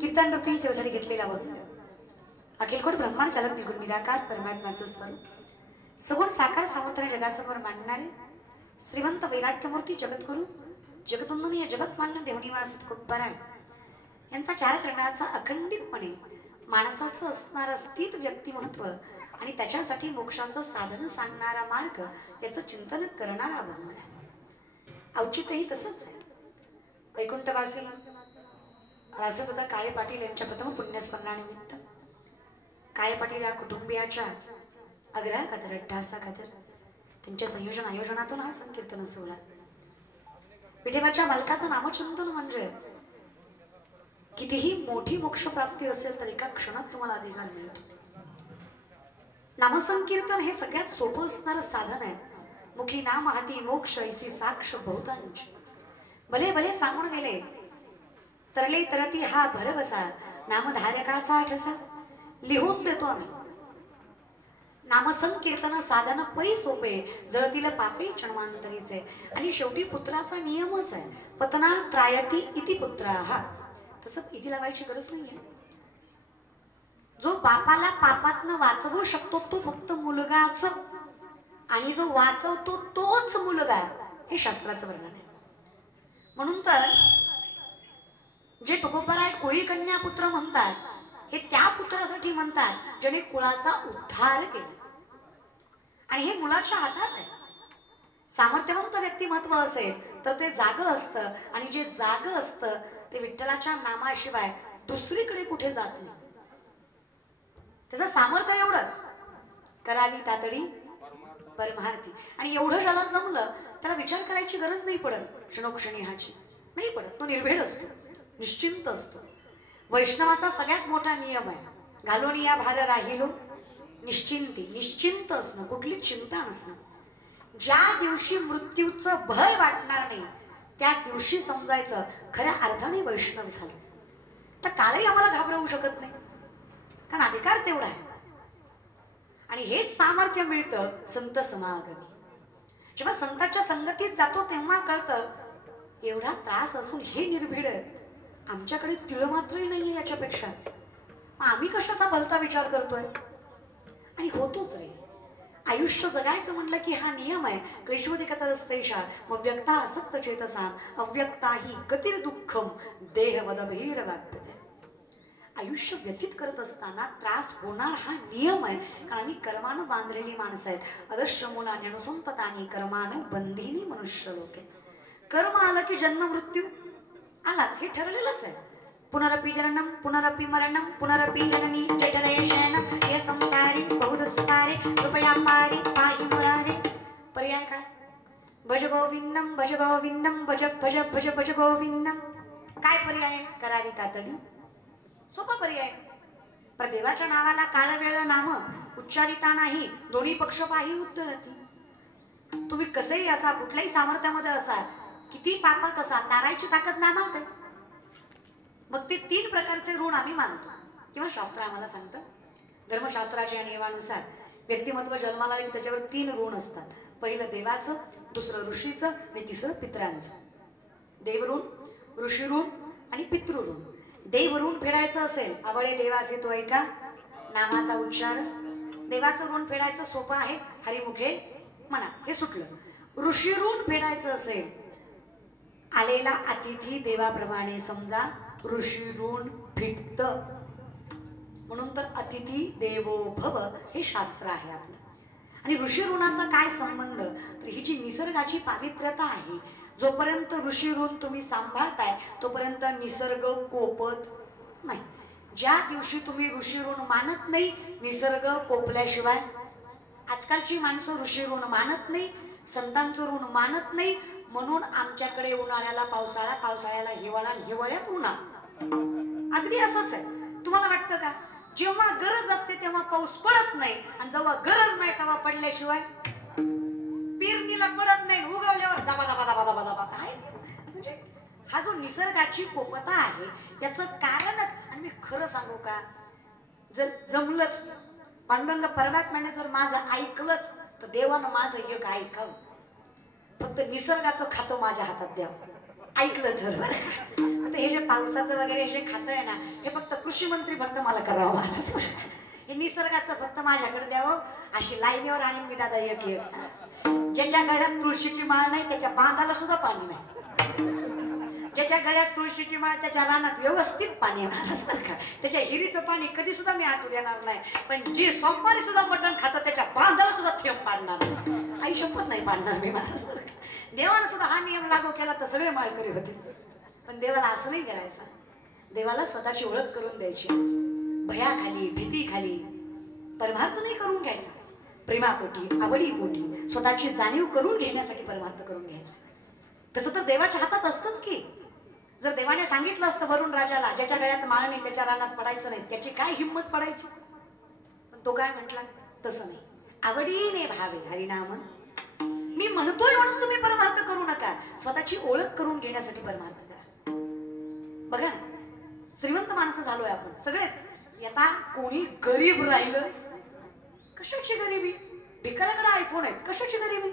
कीर्तन रूपी सेवेसाठी घेतलेला अभंग अखिलकोट ब्रह्मांड चालक निर्गुण निराकार परमात्म्याचं स्वरूप सगुण साकार सामर्थ्याने जगासमोर मांडणारे श्रीमंत वैराग्यमूर्ती जगद्गुरु जगतवंदनीय जगतमान्य देवनिवास तुकोबाराय यांचा चार चरणाचा अखंडितपणे माणसाचं असणारं अस्तित्व व्यक्तिमत्व आणि त्याच्यासाठी मोक्षाचं साधन सांगणारा मार्ग याचं चिंतन करणारा अभंग आहे। औचित्यही तसंच आहे। वैकुंठवासी रासदादा काळे पाटील यांच्या प्रथम पुण्यस्मरणानिमित्त काळे पाटील या कुटुंबियाच्या आग्रह खातर अट्टासा खातर त्यांच्या संयोजन आयोजनातून हा संकीर्तन सोहळा विठेवरच्या मालकाचं नामचिंतन म्हणजे कितीही मोठी मोक्ष प्राप्ती असेल तर एका क्षणात तुम्हाला अधिकार मिळतो। नामसंकीर्तन हे सगळ्यात सोपं असणारं साधन आहे। मुखी नाम हाती मोक्ष ऐसी साक्ष बहुतांश भले भले सांगून गेले तरले तरती हा भरवसा नामधारकाचा ठसा लिहून देतो आम्ही। नामसंकीर्तन साधन पै सोपे जळतील पापे जन्मांतरीचे आणि शेवटी पुत्राचा नियमच आहे पतना त्रायती इति पुत्राः। तसं इति लावायची गरज नाहीये। जो बापाला पापातनं वाचवू शकतो तो फक्त मुलगाच आणि जो वाचवतो तोच मुलगा हे शास्त्राचं वर्णन आहे। म्हणून तर जे तुकोबाराय कुळी कन्या पुत्र म्हणतात हे त्या पुत्रासाठी म्हणतात ज्याने कुळाचा उद्धार केला आणि हे मुलाच्या हातात आहे। सामर्थ्यवंत व्यक्तिमत्व असेल तर ते जागं असतं आणि जे जागं असतं ते विठ्ठलाच्या नामाशिवाय दुसरीकडे कुठे जात नाही। त्याचं सामर्थ्य एवढंच करावी तातडी परमार्थी आणि एवढं ज्याला जमलं त्याला विचार करायची गरज नाही पडत क्षणोक्षणी हाची नाही पडत। तो निर्भीड असतो निश्चिंत असतो। वैष्णवाचा सगळ्यात मोठा नियम आहे घालून या भार राहिलो निश्चिंती निश्चिंत असणं कुठली चिंता नसणं। ज्या दिवशी मृत्यूचं भय वाटणार नाही त्या दिवशी समजायचं खऱ्या अर्थाने वैष्णव झालो। तर काळही आम्हाला घाबरवू शकत नाही कारण अधिकार तेवढा आहे आणि हेच सामर्थ्य मिळतं संत समागमी। जेव्हा संतांच्या संगतीत जातो तेव्हा कळतं एवढा त्रास असून हे निर्भीड आहे आमच्याकडे तिळ मात्रही नाहीये याच्यापेक्षा आम्ही कशाचा भलता विचार करतोय आणि होतोच रे। आयुष्य जगायचं म्हणलं की हा नियम आहे क्लेशोदिकतरस्तेषा मग व्यक्ता असक्त चेतसा अव्यक्ता ही गतिर् दुःखम देह वदभीर वाप्यते। आयुष्य व्यतीत करत असताना त्रास होणार हा नियम आहे कारण आम्ही कर्मानं बांधलेली माणसं आहेत। अदश्य मुलाने अनुसंततानी कर्मानं बंधिनी मनुष्य लोके। कर्म आलं की जन्म मृत्यू आलाच हे ठरलेलंच आहे। पुनरपि जननम पुनरपि मरणम पुनरपि जननी जठरे शयनम हे संसारी बहुदुस्तारे कृपया पारी पाहि मुरारे। पर्याय काय भज गोविंदम भज गोविंदम भज भज भज भज गोविंदम। काय पर्याय करावी तातडी सोपा पर्याय। पर देवाच्या नावाला काळ वेळ नाम उच्चारिता नाही दोन्ही पक्ष पाही उद्धरती। तुम्ही कसंही असा कुठल्याही सामर्थ्यामध्ये असाल किती पापात असा तारायची ताकद नामात आहे। मग ते तीन प्रकारचे ऋण आम्ही मानतो किंवा शास्त्र आम्हाला सांगतं धर्मशास्त्राच्या नियमानुसार व्यक्तिमत्व जन्माला आले की त्याच्यावर तीन ऋण असतात। पहिलं देवाचं दुसरं ऋषीचं आणि तिसरं पितरांचं। देवऋण ऋषी ऋण आणि पितृऋण। देवऋण फेडायचं असेल आवळे देवासे तो ऐका नामाचा उच्चार। देवाचं ऋण फेडायचं सोपं आहे हरिमुखे म्हणा हे सुटलं। ऋषी ऋण फेडायचं असेल आलेला अतिथी देवाप्रमाणे समजा ऋषी ऋण फिटत। म्हणून तर अतिथी देवो भव हे शास्त्र आहे आपलं। आणि ऋषी ऋणाचा काय संबंध तर ही जी निसर्गाची पावित्र्यता आहे जोपर्यंत ऋषी ऋण तुम्ही सांभाळताय तोपर्यंत निसर्ग कोपत नाही। ज्या दिवशी तुम्ही ऋषी ऋण मानत नाही निसर्ग कोपल्याशिवाय आजकालची माणसं ऋषी ऋण मानत नाही संतांचं ऋण मानत नाही म्हणून आमच्याकडे उन्हाळ्याला पावसाळा पावसाळ्याला हिवाळा हिवाळ्यात उन्हाळा अगदी असंच आहे। तुम्हाला वाटतं का जेव्हा गरज असते तेव्हा पाऊस पडत नाही आणि जेव्हा गरज नाही तेव्हा पडल्याशिवाय पेरणीला पडत नाही उगवल्यावर दबा दबा दबा दबा दबा काय म्हणजे हा जो निसर्गाची कोपता आहे याचं कारणच। आणि मी खरं सांगू का जर जमलंच पांडुरंग परमात्म्याने जर माझं ऐकलंच तर देवानं माझं एक ऐकावं फक्त निसर्गाचं खातं माझ्या हातात द्यावं ऐकलं तर बरं का. आता हे जे पावसाचं वगैरे हे जे खातं आहे ना, हे फक्त कृषी मंत्री फक्त मला करावं महाराज. हे निसर्गाचं फक्त माझ्याकडे द्यावं. अशी लाईनीवर आणि मी दादा एक ज्याच्या गळ्यात तुळशीची माळ नाही त्याच्या बांधाला सुद्धा पाणी नाही. ज्याच्या गळ्यात तुळशीची माळ त्याच्या रानात व्यवस्थित पाणी महाराज बरं का. त्याच्या हिरीचं पाणी कधी सुद्धा मी आटू देणार नाही. पण जे सोमवारी सुद्धा मटण खातं त्याच्या बांधाला सुद्धा थेंब पाडणार नाही. आई शपथ नाही पाडणार मी महाराज बरं का. देवानं सुद्धा हा नियम लागू केला तर सगळे माळकरी होते. पण देवाला असं नाही करायचं. देवाला स्वतःची ओळख करून द्यायची. भयाखाली भीतीखाली परमार्थ नाही करून घ्यायचा. प्रेमापोटी आवडीपोटी स्वतःची जाणीव करून घेण्यासाठी परमार्थ करून घ्यायचा. तसं तर देवाच्या हातात असतंच की. जर देवाने सांगितलं असतं वरुण राजाला ज्याच्या गळ्यात माळ नाही त्याच्या रानात पडायचं नाही, त्याची काय हिंमत पडायची. पण तो काय म्हटला, तसं नाही. आवडीने भावे हरिनाम. मी म्हणतोय म्हणून तुम्ही परमार्थ करू नका. स्वतःची ओळख करून घेण्यासाठी परमार्थ करा. बघा ना, श्रीमंत माणसं झालोय आपण सगळेच. आता कोणी गरीब राहिलं, कशाची गरिबी. भिकाऱ्याकडे आयफोन आहेत, कशाची गरिबी.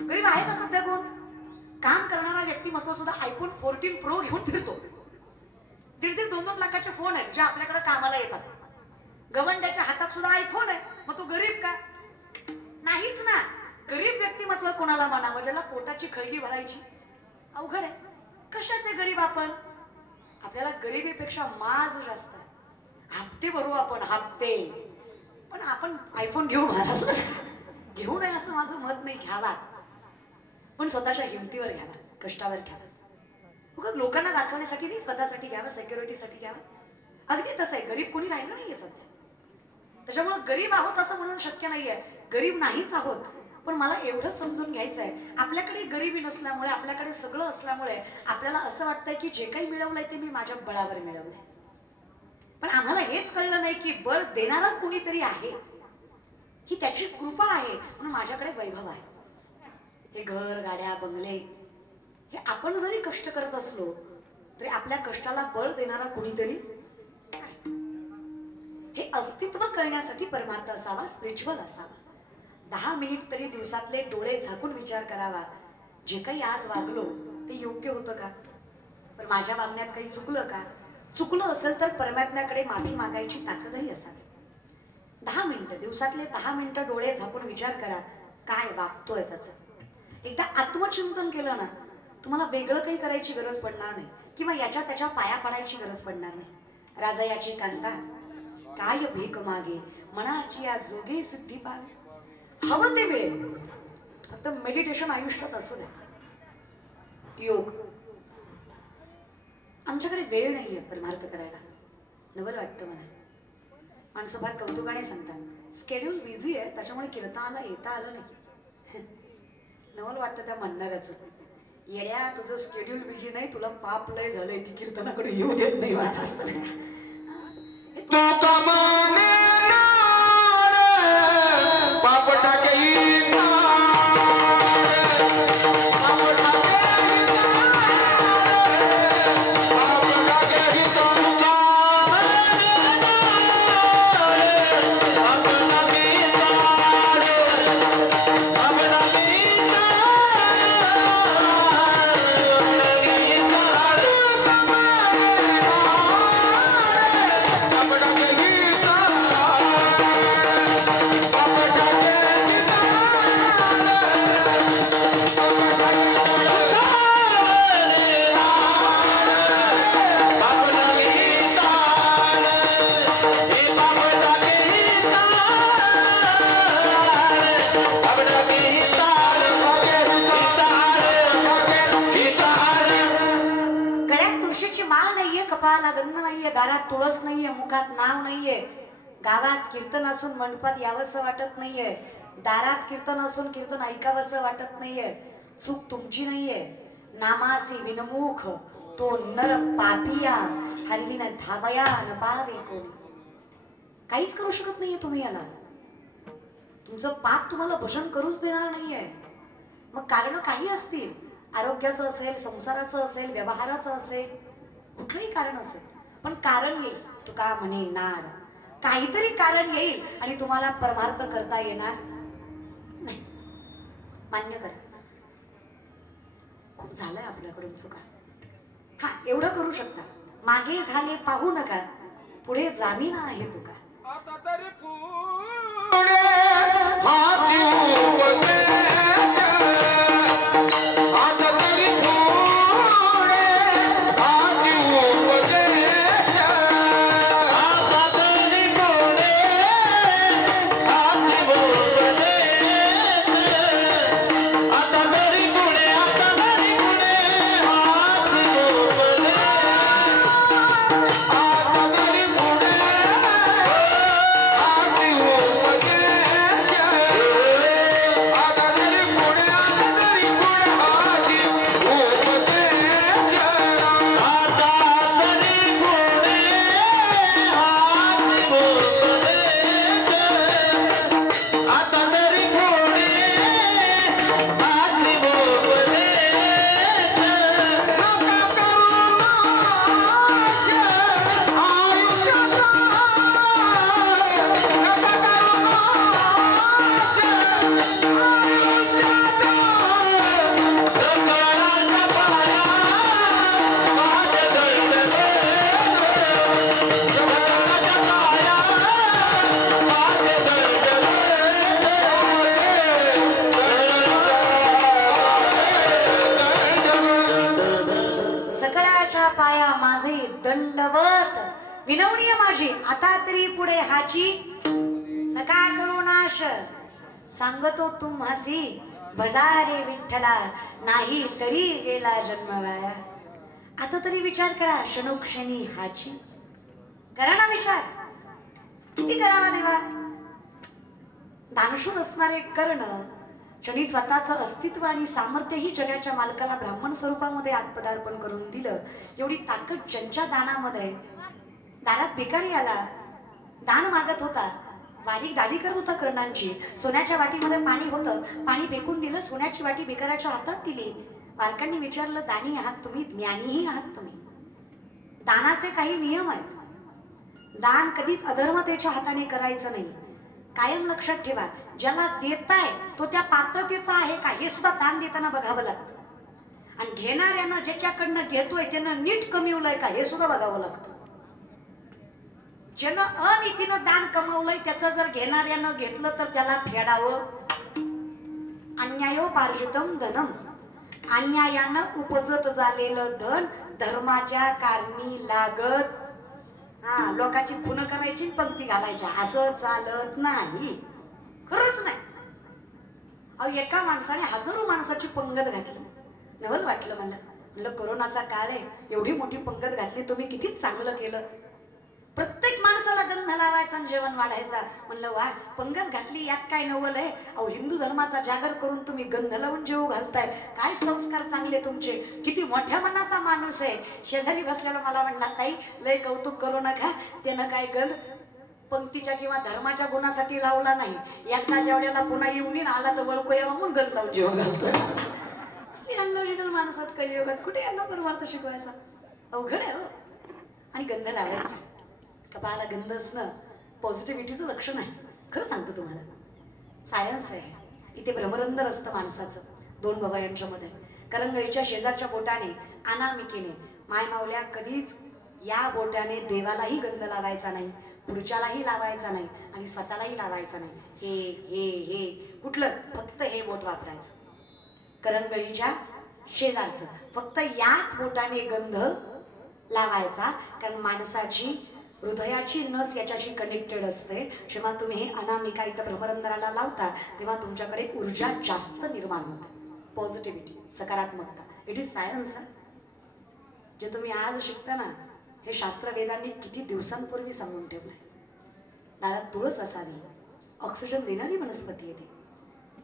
गरीब आहे का सध्या कोण. काम करणारा व्यक्तिमत्व सुद्धा आयफोन 14 प्रो घेऊन फिरतो. 1.5-2 लाखाचे फोन आहेत जे आपल्याकडे कामाला येतात. गवंड्याच्या हातात सुद्धा आयफोन आहे, मग तो गरीब का नाहीच ना. गरीब व्यक्तिमत्व कोणाला म्हणावं, ज्याला पोटाची खळगी भरायची अवघड आहे. कशाचे गरीब आपण. आपल्याला गरिबीपेक्षा माज जास्त आहे. हप्ते भरू आपण हप्ते. पण आपण आयफोन घेऊ महाराज घेऊ नये असं माझं मत नाही. घ्यावाच पण स्वतःच्या हिमतीवर घ्यावा, कष्टावर घ्यावा. लोकांना दाखवण्यासाठी नाही, स्वतःसाठी घ्यावा, सिक्युरिटीसाठी घ्यावा. अगदी तसं आहे. गरीब कोणी राहिलं नाहीये सध्या. त्याच्यामुळे गरीब आहोत असं म्हणून शक्य नाहीये. गरीब नाहीच आहोत. पण मला एवढंच समजून घ्यायचं आहे, आपल्याकडे गरिबी नसल्यामुळे, आपल्याकडे सगळं असल्यामुळे आपल्याला असं वाटतंय की जे काही मिळवलंय ते मी माझ्या बळावर मिळवलंय. पण आम्हाला हेच कळलं नाही की बळ देणारा कुणीतरी आहे, ही त्याची कृपा आहे म्हणून माझ्याकडे वैभव आहे. हे घर, गाड्या, बंगले हे आपण जरी कष्ट करत असलो तरी आपल्या कष्टाला बळ देणारा कुणीतरी आहे. हे अस्तित्व कळण्यासाठी परमार्थ असावा, स्पिरिच्युअल असावा. 10 मिनिट तरी दिवसातले डोळे झाकून विचार करावा, जे काही आज वागलो ते योग्य होतं का. पण माझ्या वागण्यात काही चुकलं का. चुकलं असेल तर परमात्म्याकडे माफी मागायची ताकदही असावी. 10 मिनिटं दिवसातले 10 मिनिटं डोळे झाकून विचार करा काय वागतोय त्याचं. एकदा आत्मचिंतन केलं ना, तुम्हाला वेगळं काही करायची गरज पडणार नाही किंवा याच्या त्याच्या पाया पडायची गरज पडणार नाही. राजा याची कांता काय भीक मागे, मनाची या जोगे सिद्धी पावे. हवं ते मिळेल, फक्त मेडिटेशन आयुष्यात असू द्या. योग. आमच्याकडे वेळ नाहीये परमार्थ करायला. नवल वाटतं मला. माणसं फार कौतुकाने सांगतात स्केड्यूल बिझी आहे त्याच्यामुळे कीर्तनाला येता आलं नाही. नवल वाटतं त्या म्हणणाऱ्याच, येड्या तुझं स्केड्यूल बिझी नाही, तुला पाप लय झालंय, ती कीर्तनाकडे येऊ देत नाही महाराज. पाप टाके दारात तुळस नाहीये, मुखात नाव नाहीये, गावात कीर्तन असून मंडपात यावंसं वाटत नाहीये, दारात कीर्तन असून कीर्तन ऐकावंसं वाटत नाहीये. चूक तुमची नाहीये. नामासी विनमुख तो नर पापिया हरविन धावया न पावे कोणी. काहीच करू शकत नाहीये तुम्ही याला. तुमचं पाप तुम्हाला भजन करूच देणार नाहीये. मग कारण काही असतील, आरोग्याचं असेल, संसाराचं असेल, व्यवहाराचं असेल, कुठलंही कारण असेल, पण कारण येईल. तुका म्हणे नाड, काहीतरी कारण येईल आणि तुम्हाला परमार्थ करता येणार नाही. मान्य करा. खूप झालंय आपल्याकडून चुका. हा एवढं करू शकता, मागे झाले पाहू नका, पुढे जामीन आहे तुका. आता तरी पुढे हा जीव उपदेश, आता तरी पुढे हा जीव उपदेश, आता तरी पुढे हा जीव उपदेश, आता तरी पुढे, आता तरी पुढे हा जीव उपदेश, आता तरी पुढे पाया माझे दंडवत, विनवणी माझी आता तरी पुढे हाची नका करू नाश. सांगतो तुम्हासी भजारे विठ्ठला, नाही तरी गेला जन्म वाया. आता तरी विचार करा क्षणोक्षणी हाची. करा ना विचार, किती करावा देवा. दानशूर असणारे कर्ण क्षणी स्वतःचं अस्तित्व आणि सामर्थ्यही जगाच्या मालकाला ब्राह्मण स्वरूपामध्ये आत्मदार्पण करून दिलं. एवढी ताकद ज्यांच्या दानामध्ये. दारात भिकारी आला, दान मागत होता, बारीक दाढी करत होता कर्णांची. सोन्याच्या वाटीमध्ये पाणी होतं, पाणी फेकून दिलं, सोन्याची वाटी भिकाऱ्याच्या हातात दिली. बालकांनी विचारलं, दानी आहात तुम्ही, ज्ञानीही आहात तुम्ही. दानाचे काही नियम आहेत. दान कधीच अधर्मतेच्या हाताने करायचं नाही. कायम लक्षात ठेवा, ज्याला देताय तो त्या पात्रतेचा आहे का हे सुद्धा दान देताना बघावं लागतं. आणि घेणाऱ्यानं ज्याच्याकडनं घेतोय त्यानं नीट कमवलंय का हे सुद्धा बघावं लागतं. ज्यानं अनितीनं दान कमवलंय त्याचं जर घेणाऱ्यानं घेतलं तर त्याला फेडावं. अन्यायोपार्जितम धनम, अन्यायानं उपजत झालेलं धन धर्माच्या कारणी लागत. हा, लोकांची खून करायची, पंक्ती घालायच्या, असं चालत नाही. खरंच नाही. अहो, एका माणसाने हजारो माणसाची पंगत घातली. नवल वाटलं मला. म्हणलं कोरोनाचा काळ आहे, एवढी मोठी पंगत घातली, तुम्ही किती चांगलं केलं. प्रत्येक माणसाला गंध लावायचा आणि जेवण वाढायचा. म्हणलं वा, पंगत घातली, यात काय नवल आहे. अहो, हिंदू धर्माचा जागर करून तुम्ही गंध लावून जेवू घालताय. काय संस्कार चांगले तुमचे, किती मोठ्या मनाचा माणूस आहे. शेजारी बसलेला मला म्हणला, ताई लय कौतुक करू नका, त्यानं काय गंध पंक्तीच्या किंवा धर्माच्या गुणासाठी लावला नाही. एकदा जेवढ्याला पुन्हा येऊन आला तर वळको यावं मग गंध लावून जेवण घालतोय. अनलॉजिकल माणसात कलियुगात कुठे यांना परमार्थ शिकवायचा, अवघड आहे हो. आणि गंध लावायचा, कपाळाला गंध असणं पॉझिटिव्हिटीचं लक्षण आहे. खरं सांगतो तुम्हाला, सायन्स आहे. इथे भ्रमरंदर असतं माणसाचं दोन बाबा यांच्यामध्ये. करंगळीच्या शेजारच्या बोटाने अनामिकेने माय मावल्या कधीच या बोटाने देवालाही गंध लावायचा नाही, पुढच्यालाही लावायचा नाही आणि स्वतःलाही लावायचा नाही. हे हे हे कुठलं, फक्त हे बोट वापरायचं. करंगळीच्या शेजारचं फक्त याच बोटाने गंध लावायचा, कारण माणसाची हृदयाची नस याच्याशी कनेक्टेड असते. जेव्हा तुम्ही हे अनामिका इथं भ्रमरंध्राला लावता तेव्हा तुमच्याकडे ऊर्जा जास्त निर्माण होते. पॉझिटिव्हिटी, सकारात्मकता. It is science. जे तुम्ही आज शिकता ना, हे शास्त्र वेदांनी किती दिवसांपूर्वी सांगून ठेवलंय. दारात तुळस असावी, ऑक्सिजन देणारी वनस्पती येते,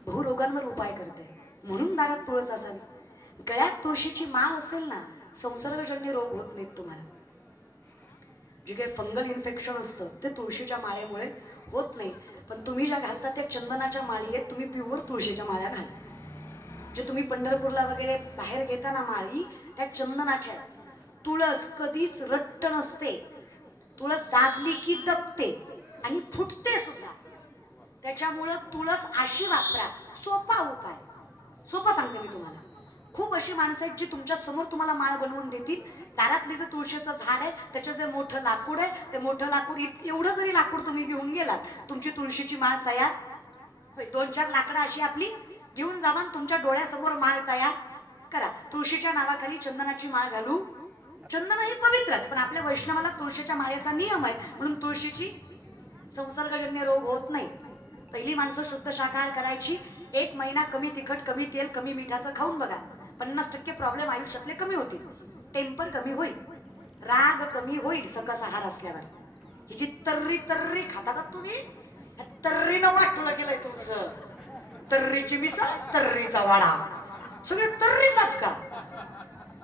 बहुरोगांवर उपाय करते, म्हणून दारात तुळस असावी. गळ्यात तुळशीची माळ असेल ना, संसर्गजन्य रोग होत नाहीत तुम्हाला. जे काही फंगल इन्फेक्शन असतं ते तुळशीच्या माळेमुळे होत नाही. पण तुम्ही ज्या घालता त्या चंदनाच्या माळी आहेत, तुम्ही प्युअर तुळशीच्या माळ्या घाला. जे तुम्ही पंढरपूरला वगैरे बाहेर घेताना माळी त्या चंदनाच्या. तुळस कधीच रट्ट नसते. तुळस दाबली की दबते आणि फुटते सुद्धा. त्याच्यामुळं तुळस अशी वापरा. सोपा उपाय, सोपं सांगते मी तुम्हाला. खूप अशी माणसं आहेत जी तुमच्या समोर तुम्हाला माळ बनवून देतील. दारातले जे तुळशीचं झाड आहे त्याचं जे मोठं लाकूड आहे, ते मोठं लाकूड एवढं जरी लाकूड तुम्ही घेऊन गेलात, तुमची तुळशीची माळ तयार. 2-4 लाकडं अशी आपली घेऊन जावा, तुमच्या डोळ्यासमोर माळ तयार करा. तुळशीच्या नावाखाली चंदनाची माळ घालू. चंदन हे पवित्रच, पण आपल्या वैष्णवाला तुळशीच्या माळेचा नियम आहे म्हणून तुळशीची संसर्गजन्य रोग होत नाही. पहिली माणसं शुद्ध शाकाहार करायची. 1 महिना कमी तिखट, कमी तेल, कमी मिठाचं खाऊन बघा. 50% प्रॉब्लेम आयुष्यातले कमी होतील. टेम्पर कमी होईल, राग कमी होईल सकस आहार असल्यावर. ही जी तर्री खाता का तुम्ही, तर्रीनं वाटलं गेलंय तुमचं. तर्रीची मिसळ, तर्रीचा वाडा, सगळे तर्रीचाच का.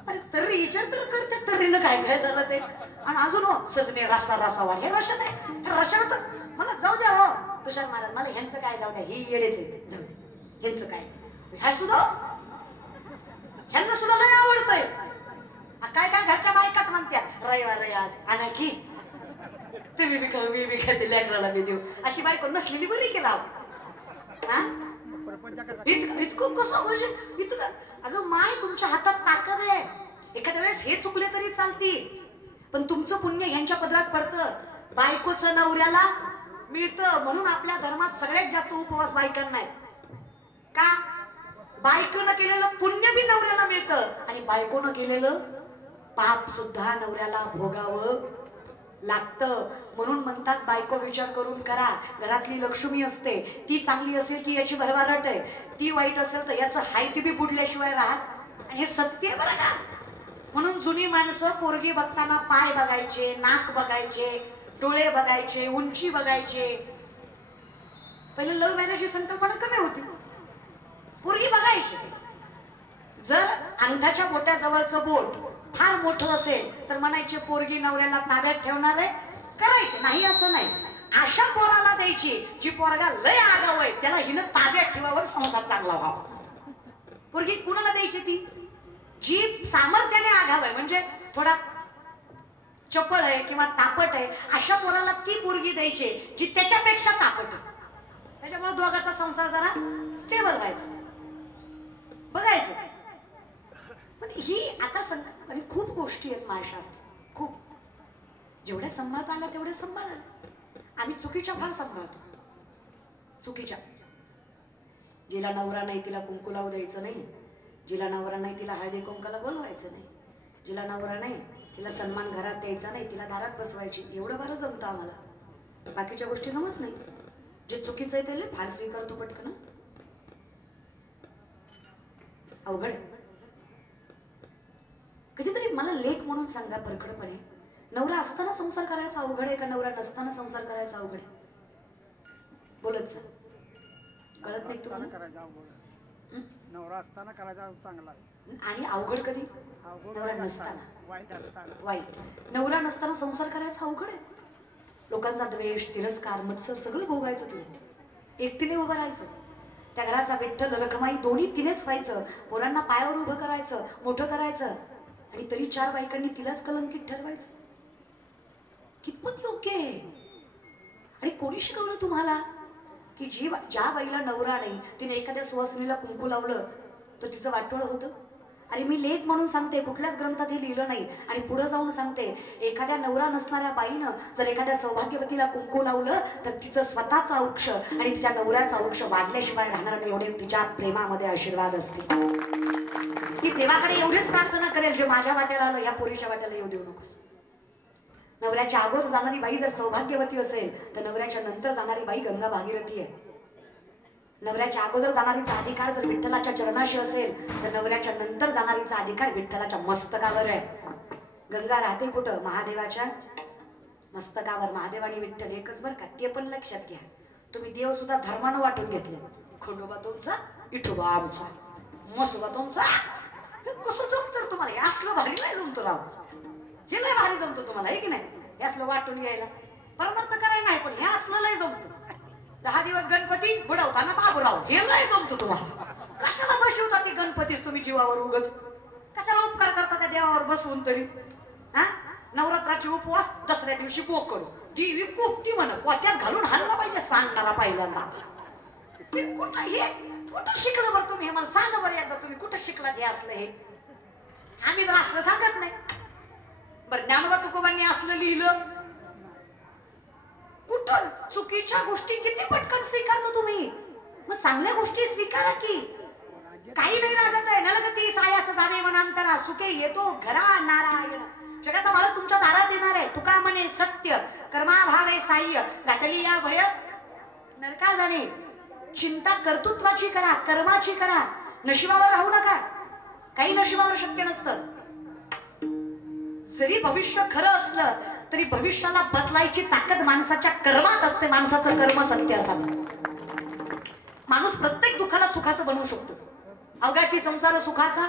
अरे तर्री विचार तर करते तर्रीनं काय काय झालं ते. आणि अजून हो सजने रसा वाढ, हे रशन आहे. हे रशन तर मला जाऊ द्या हो तुषार महाराज, मला ह्यांचं काय जाऊ द्या, हे येडेच आहे, जाऊ दे. ह्यांचं काय, ह्या सुद्धा ह्यांना सुद्धा लय आवडतंय. काय काय घरच्या बायकाच म्हणत्यात रविवार रे आज आणा की तुम्ही बी खाऊ, मी बी खाते, लेकराला बी देऊ. अशी बायको नसलेली बरी की राव. इतकं कसं म्हणजे इतकं. अगं माय तुमच्या हातात ताकद आहे. एखाद्या वेळेस हे चुकले तरी चालतील, पण तुमचं पुण्य ह्यांच्या पदरात पडतं. बायकोचं नवऱ्याला मिळतं म्हणून आपल्या धर्मात सगळ्यात जास्त उपवास बायकांना आहेत. का? बायकोनं केलेलं पुण्य बी नवऱ्याला मिळतं आणि बायकोनं केलेलं पाप सुद्धा नवऱ्याला भोगावं लागतं. म्हणून म्हणतात बायको विचार करून करा. घरातली लक्ष्मी असते, ती चांगली असेल की याची भरभराट आहे, ती वाईट असेल तर याचं हाय ती बी बुडल्याशिवाय राहत. हे सत्य आहे बरं का. म्हणून जुनी माणसं पोरगी बघताना पाय बघायचे, नाक बघायचे, डोळे बघायचे, उंची बघायचे. पहिले लव्ह मॅरेजची संकल्पना कमी होती. पोरगी बघायची. जर अंगठाच्या बोटाजवळचं बोट फार मोठं असेल तर म्हणायचे पोरगी नवऱ्याला ताब्यात ठेवणार आहे, करायचे नाही असं नाही. अशा पोराला द्यायची जी पोरगा लय आगाव आहे, त्याला हिनं ताब्यात ठेवावर संसार चांगला व्हावा. पोरगी कुणाला द्यायची ती जी सामर्थ्याने आगाव आहे, म्हणजे थोडा चपळ आहे किंवा तापट आहे, अशा पोराला ती पोरगी द्यायची जी त्याच्यापेक्षा तापट आहे. त्याच्यामुळे दोघांचा संसार जरा स्टेबल व्हायचा. बघायचं पण ही आता आणि खूप गोष्टी आहेत महाशास्त्रात. खूप जेवढ्या सांभाळता आल्या तेवढ्या सांभाळा. आम्ही चुकीच्या फार सांभाळतो. चुकीच्या. जिला नवरा नाही तिला कुंकू लावू द्यायचं नाही, जिला नवरा नाही तिला हळदी कुंकाला बोलवायचं नाही, जिला नवरा नाही तिला सन्मान घरात द्यायचा नाही, तिला दारात बसवायची. एवढं बरं जमतं आम्हाला, बाकीच्या गोष्टी जमत नाही. जे चुकीचं आहे त्याला फार स्वीकारतो पटकन. अवघड. कधीतरी मला लेख म्हणून सांगा परखडपणे, नवरा असताना संसार करायचा अवघड आहे का नवरा नसताना संसार करायचा अवघड आहे? बोलत जा. कळत नाही तुम्हाला? नवरा असताना करायचा चांगला आणि अवघड कधी? नवरा नसताना. वाईट. नवरा नसताना संसार करायचा अवघड आहे. लोकांचा द्वेष, तिरस्कार, मत्सर सगळं भोगायचं तिने. एकटीने उभं राहायचं. त्या घराचा विठ्ठल रखमाई दोन्ही तिनेच व्हायचं. पोरांना पायावर उभं करायचं, मोठं करायचं, आणि तरी 4 बायकांनी तिलाच कलंकित ठरवायचं. कितपत योग्य आहे? आणि कोणी शिकवलं तुम्हाला की ज्या बाईला नवरा नाही तिने एखाद्या सुवासिनीला कुंकू लावलं तर तिचं वाटोळ होतं? अरे मी लेख म्हणून सांगते, कुठल्याच ग्रंथात हे लिहिलं नाही. आणि पुढे जाऊन सांगते, एखाद्या नवरा नसणाऱ्या बाईनं जर एखाद्या सौभाग्यवतीला कुंकू लावलं तर तिचं स्वतःचं औक्ष आणि तिच्या नवऱ्याचं औक्ष वाढल्याशिवाय राहणार नाही. एवढे तिच्या प्रेमामध्ये आशीर्वाद असते. ती देवाकडे एवढीच प्रार्थना करेल, जे माझ्या वाट्याला आलं या पोरीच्या वाट्याला येऊ देऊ नकोस. नवऱ्याच्या अगोदर जाणारी बाई जर सौभाग्यवती असेल तर नवऱ्याच्या नंतर जाणारी बाई गंगा भागीरथी आहे. नवऱ्याच्या अगोदर जाणारीचा अधिकार जर विठ्ठलाच्या चरणाशी असेल तर नवऱ्याच्या नंतर जाणारीचा अधिकार विठ्ठलाच्या मस्तकावर आहे. गंगा राहते कुठं? महादेवाच्या मस्तकावर. महादेव आणि विठ्ठल एकच बरं का, ते पण लक्षात घ्या. तुम्ही देव सुद्धा धर्मानं वाटून घेतले. खंडोबा तुमचा, विठोबा आमचा, मसोबा तुमचा. हे कसं जमतं तुम्हाला? हे असलं भारी नाही जमतं राव. हे लय भारी जमतं तुम्हाला, आहे की नाही? हे असलं वाटून घ्यायला परमार्थ करायला नाही, पण हे असलं लय जमतं. 10 दिवस गणपती बुडवताना बाबूराव, हे लय जमतं तुम्हाला. कशाला बसवता ते गणपतीच तुम्ही जीवावर उगच? कशाला उपकार करता त्या देवावर बसवून तरी? हा, नवरात्राची उपवास, दसऱ्या दिवशी बोकड देवी कोपती म्हण पोत्यात घालून हाणला पाहिजे सांगणारा पहिल्यांदा. कुठं हे कुठं शिकलं बरं तुम्ही? मला सांगा बरं एकदा, तुम्ही कुठं शिकलात हे असलं? हे आम्ही तर असलं सांगत नाही. बरं ज्ञानोबा तुकोबांनी असलं लिहिलं कुठं? चुकीच्या गोष्टी किती पटकन स्वीकारता तुम्ही. मग चांगल्या गोष्टी स्वीकारा की. काही नाही लागत आहे. नलगती सायास जाणे मनांतरा सुखे येतो घरा नारायण. जगाचा मालक तुमच्या दारात येणार आहे. तुका म्हणे सत्य कर्माभावे साह्य घातली या भय नरका जाणे. चिंता कर्तृत्वाची करा, कर्माची करा. नशिबावर राहू नका. काही नशिबावर शक्य नसतं. जरी भविष्य खरं असलं तरी भविष्याला बदलायची ताकद माणसाच्या कर्मात असते. माणसाचं कर्म सत्य असावं. माणूस प्रत्येक दुःखाला सुखाचं बनवू शकतो. अवघाची संसार सुखाचा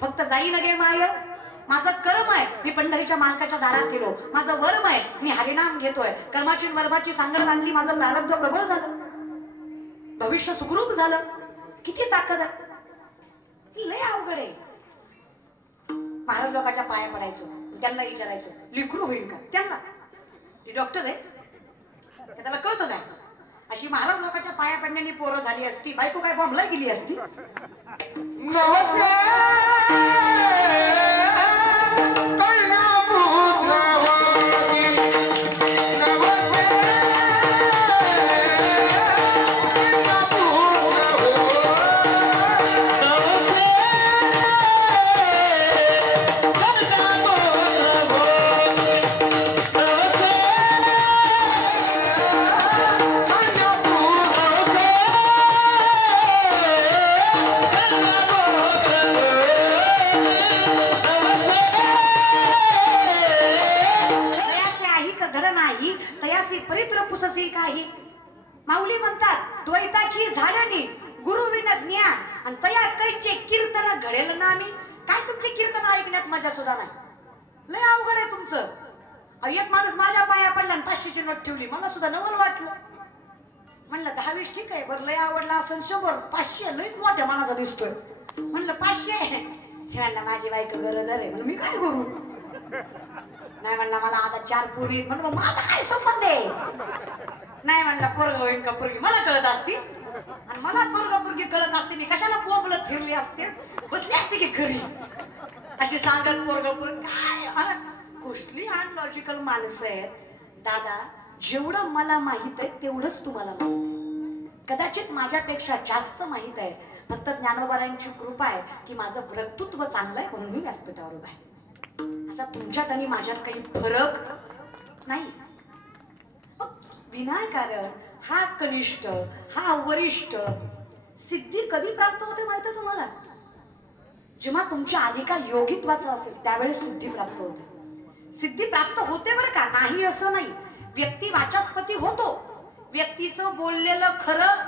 फक्त जाई नगे माय. माझं कर्म आहे मी पंढरीच्या मालकाच्या दारात गेलो. माझं वर्म आहे मी हरिनाम घेतोय. कर्माची वर्माची सांगड बांधली. माझं प्रारब्ध प्रबळ झालं. भविष्य सुखरूप झालं. किती ताकद आहे. लय अवघड आहे. महाराज लोकांच्या पाया पडायचो. त्यांना विचारायचो लिकरू होईल का? त्यांना ती डॉक्टर आहे त्याला कळतं काय? अशी महाराज लोकांच्या पाया पडण्याने पोरं झाली असती. बायको काय बॉम्बला गेली असती. माऊली म्हणतात द्वैताची झाडणी गुरु विन ज्ञान आणि तया कैचे कीर्तन घडेल ना. मी काय तुमचे कीर्तन ऐकण्यात मजा सुद्धा नाही. लय अवघड आहे तुमचं. एक माणूस माझ्या पाया पडला आणि 500ची नोट ठेवली. मला सुद्धा नवल वाटलं. म्हणलं 10-20 ठीक आहे. बरं लय आवडला असेल 100. 500 लयच मोठ्या माणसाचा दिसतोय. म्हणलं 500 म्हणलं माझी बायको गरोदर आहे. म्हणून मी काय करू? नाही म्हणला मला आता 4 पोरी. म्हणलं माझा काय संबंध आहे? नाही म्हणला पोरग होईन का पोरगी मला कळत असती. आणि मला पोरग पोरगी कळत असते मी कशाला बोंबलत फिरले असते. बसली असते की घरी अशी सांगत पोरग पोरग काय. कुठली अनलॉजिकल माणसं आहेत. दादा जेवढं मला माहित आहे तेवढंच तुम्हाला माहित आहे. कदाचित माझ्यापेक्षा जास्त माहित आहे. फक्त ज्ञानोबारायांची कृपा आहे की माझं वक्तृत्व चांगलं आहे म्हणून मी व्यासपीठावर उभा आहे. असा तुमच्यात आणि माझ्यात काही फरक नाही. विनाकारण हा कनिष्ठ हा वरिष्ठ. सिद्धी कधी प्राप्त होते माहिती तुम्हाला? जेव्हा तुमच्या अधिकार योगित्वाचा असेल त्यावेळेस सिद्धी प्राप्त होते. सिद्धी प्राप्त होते बरं का, नाही असं नाही. व्यक्ती वाचस्पती होतो. व्यक्तीचं बोललेलं खरं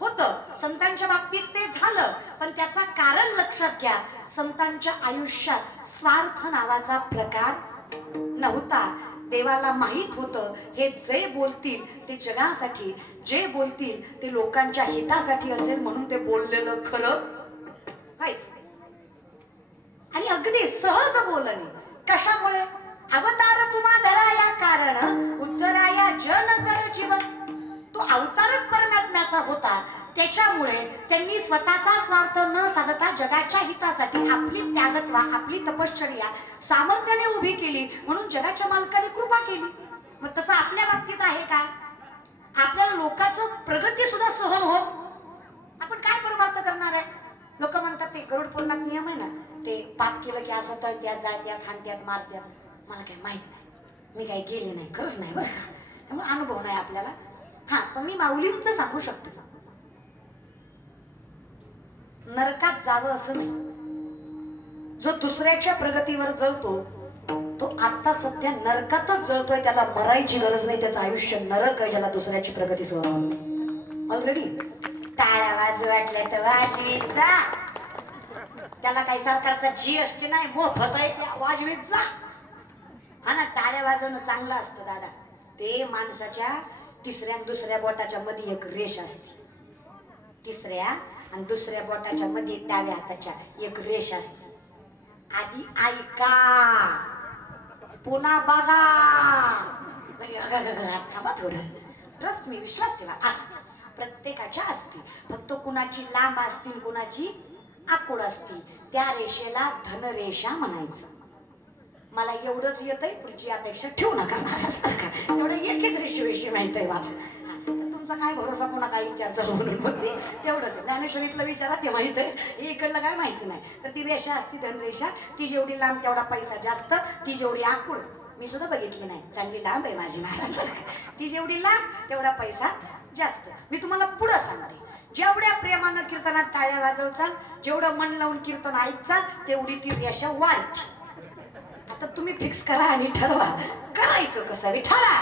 होतं. संतांच्या बाबतीत ते झालं. पण त्याचा कारण लक्षात घ्या. संतांच्या आयुष्यात स्वार्थ नावाचा प्रकार नव्हता. देवाला माहित होतं हे जे बोलतील ते जगासाठी, जे बोलतील ते लोकांच्या हितासाठी असेल म्हणून ते बोललेलं खरं व्हायचं. आणि अगदी सहज बोलणे. कशामुळे? अवतार तुम्हा धराया कारण उत्तराया जन जड जीवन. तो अवतारच परमात्म्याचा होता. त्याच्यामुळे त्यांनी स्वतःचा स्वार्थ न साधता जगाच्या हितासाठी आपली त्यागत्वा आपली तपश्चर्या सामर्थ्याने उभी केली. म्हणून जगाच्या मालकाने कृपा केली. मग तसं आपल्या बाबतीत आहे का? आपल्याला लोकांचं प्रगती सुद्धा सहन होत. आपण काय परमार्थ करणार आहे? लोक म्हणतात ते गरुड पुराणात नियम आहे ना, ते पाप केलं की असं तळत्यात जाळत्यात हाणत्यात मारत्यात. मला काही माहित नाही. मी काही गेले नाही. खरंच नाही बरं का. त्यामुळे अनुभव नाही आपल्याला. हा पण मी माऊलींचं सांगू शकते. नरकात जावं असं नाही. जो दुसऱ्याच्या प्रगतीवर जळतो तो आता सध्या नरकातच जळतोय. त्याला मरायची गरज नाही. त्याचं आयुष्य नरक आहे ज्याला दुसऱ्याची प्रगती सहन ऑलरेडी. टाळ्या वाजू वाटल्या तर वाजवीत जा. त्याला काही सरकारचा GST नाही. मोफत आहे त्या वाजवीत जा. हा ना. टाळ्या वाजवणं चांगलं असतं दादा. ते माणसाच्या तिसऱ्या आणि दुसऱ्या बोटाच्या मध्ये एक रेष असते. तिसऱ्या आणि दुसऱ्या बोटाच्या मध्ये डाव्या हाताच्या एक रेष असते. आधी ऐका पुन्हा बघा. थांबा थोडं. ट्रस्ट मी विश्वास ठेवा. असत प्रत्येकाच्या असतील, फक्त कुणाची लांब असतील कुणाची आकुड असतील. त्या रेषेला धनरेषा म्हणायचं. मला एवढंच येतंय, पुढची अपेक्षा ठेवू नका महाराज. तेवढं एकच रेषेविषयी माहित आहे मला. तुमचा काय भरोसा, कोणा काय विचारचा म्हणून बघते तेवढंच आहे. ज्ञानेश्वरीतलं विचारा ते माहित आहे, इकडलं काय माहिती नाही. तर ती रेषा असती धनरेषा, ती जेवढी लांब तेवढा पैसा जास्त, ती जेवढी आकुड मी सुद्धा बघितली नाही, चांगली लांब आहे माझी महाराज. ती जेवढी लांब तेवढा पैसा जास्त. मी तुम्हाला पुढं सांगते, जेवढ्या प्रेमानं कीर्तनात टाळ्या वाजवचाल, जेवढं मन लावून कीर्तन ऐकचाल, तेवढी ती रेषा वाढची. आता तुम्ही फिक्स करा आणि ठरवा करायचं कसं विठ्ठला.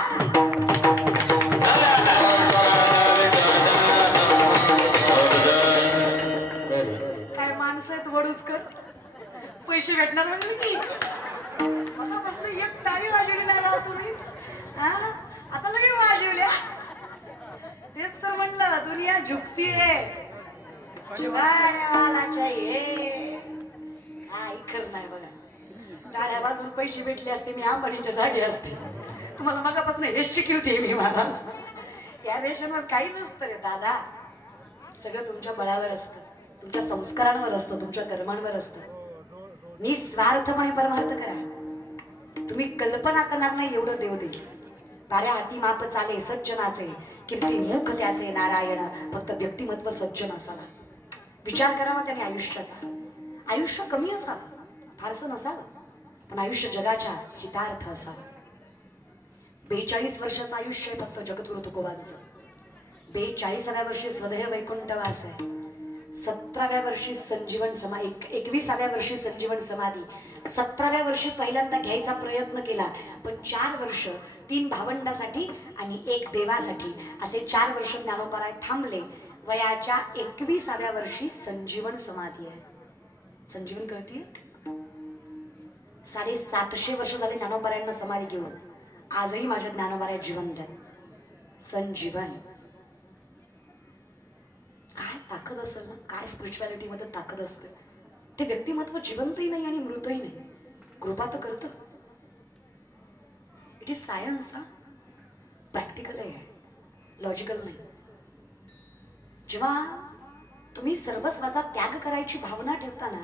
काय माणसं आहेत वडूचकर, पैसे भेटणार म्हणजे की मगापासून एक टाळी वाजवली नाही राव तुम्ही. हा आता लगे वाजवल्या. तेच तर म्हणलं, दुनिया झुकती है झुकाने वाला चाहिए. काय खरं नाही बघा. टाळ्या वाजून पैसे भेटले असते, मी अंबानीच्या जागी असते. तुम्हाला मगापासून हेच शिकवते मी महाराज. या रेषेवर काही नसतं रे दादा, सगळं तुमच्या बळावर असतं, तुमच्या संस्कारांवर असतं, तुमच्या कर्मांवर असतं. निस्वार्थपणे परमार्थ करा. तुम्ही कल्पना करणार नाही एवढं देव देईल. बाऱ्या हाती माप चाले सज्जनाचे, कीर्ती मुख त्याचे नारायण, फक्त व्यक्तिमत्व सज्जन असावा. विचार करावा त्याने आयुष्याचा. आयुष्य कमी असावं, फारसं नसावं, पण आयुष्य जगाच्या हितार्थ असावं. 42 वर्षाचं आयुष्य आहे फक्त जगद्गुरु तुकोबांचं. 42व्या वर्षी स्वदेह वैकुंठवास आहे. 17व्या वर्षी संजीवन समाधी, 21व्या वर्षी संजीवन समाधी, 17व्या वर्षी पहिल्यांदा घ्यायचा प्रयत्न केला, पण 4 वर्ष 3 भावंडासाठी आणि 1 देवासाठी असे 4 वर्ष ज्ञानोबाराय थांबले. वयाच्या 21व्या वर्षी संजीवन समाधी आहे. संजीवन कळतीये? 750 वर्ष झाले ज्ञानोबारायांना समाधी घेऊन. आजही माझ्या ज्ञानोबाराय जिवंत आहेत. संजीवन काय ताकद असेल ना, काय स्पिरिच्युअलिटी मध्ये ताकद असते. ते व्यक्तिमत्व जिवंतही नाही आणि मृतही नाही, कृपा तर करतं. It is science. हा प्रॅक्टिकल आहे, लॉजिकल नाही. जेव्हा तुम्ही सर्वस्वाचा त्याग करायची भावना ठेवताना,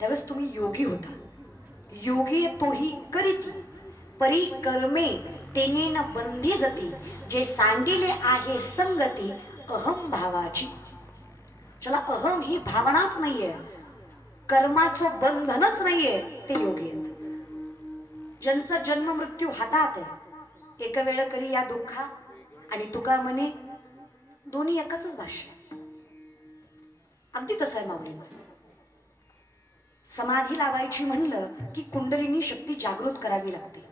त्यावेळेस तुम्ही योगी होता. योगी तोही करीती परी कर्मे तेने न बंधी जती, जे सांडिले आहे संगती अहम भावाची. चला, अहम ही भावनाच नाहीये, कर्माचं बंधनच नाहीये, ते योगी आहेत. ज्यांचा जन्म मृत्यू हातात आहे, एक वेळ करी या दुःखा आणि तुका म्हणे, दोन्ही एकच भाष्य. अगदी तसं आहे माऊलींचं. समाधी लावायची म्हणलं की कुंडलिनी शक्ती जागृत करावी लागते.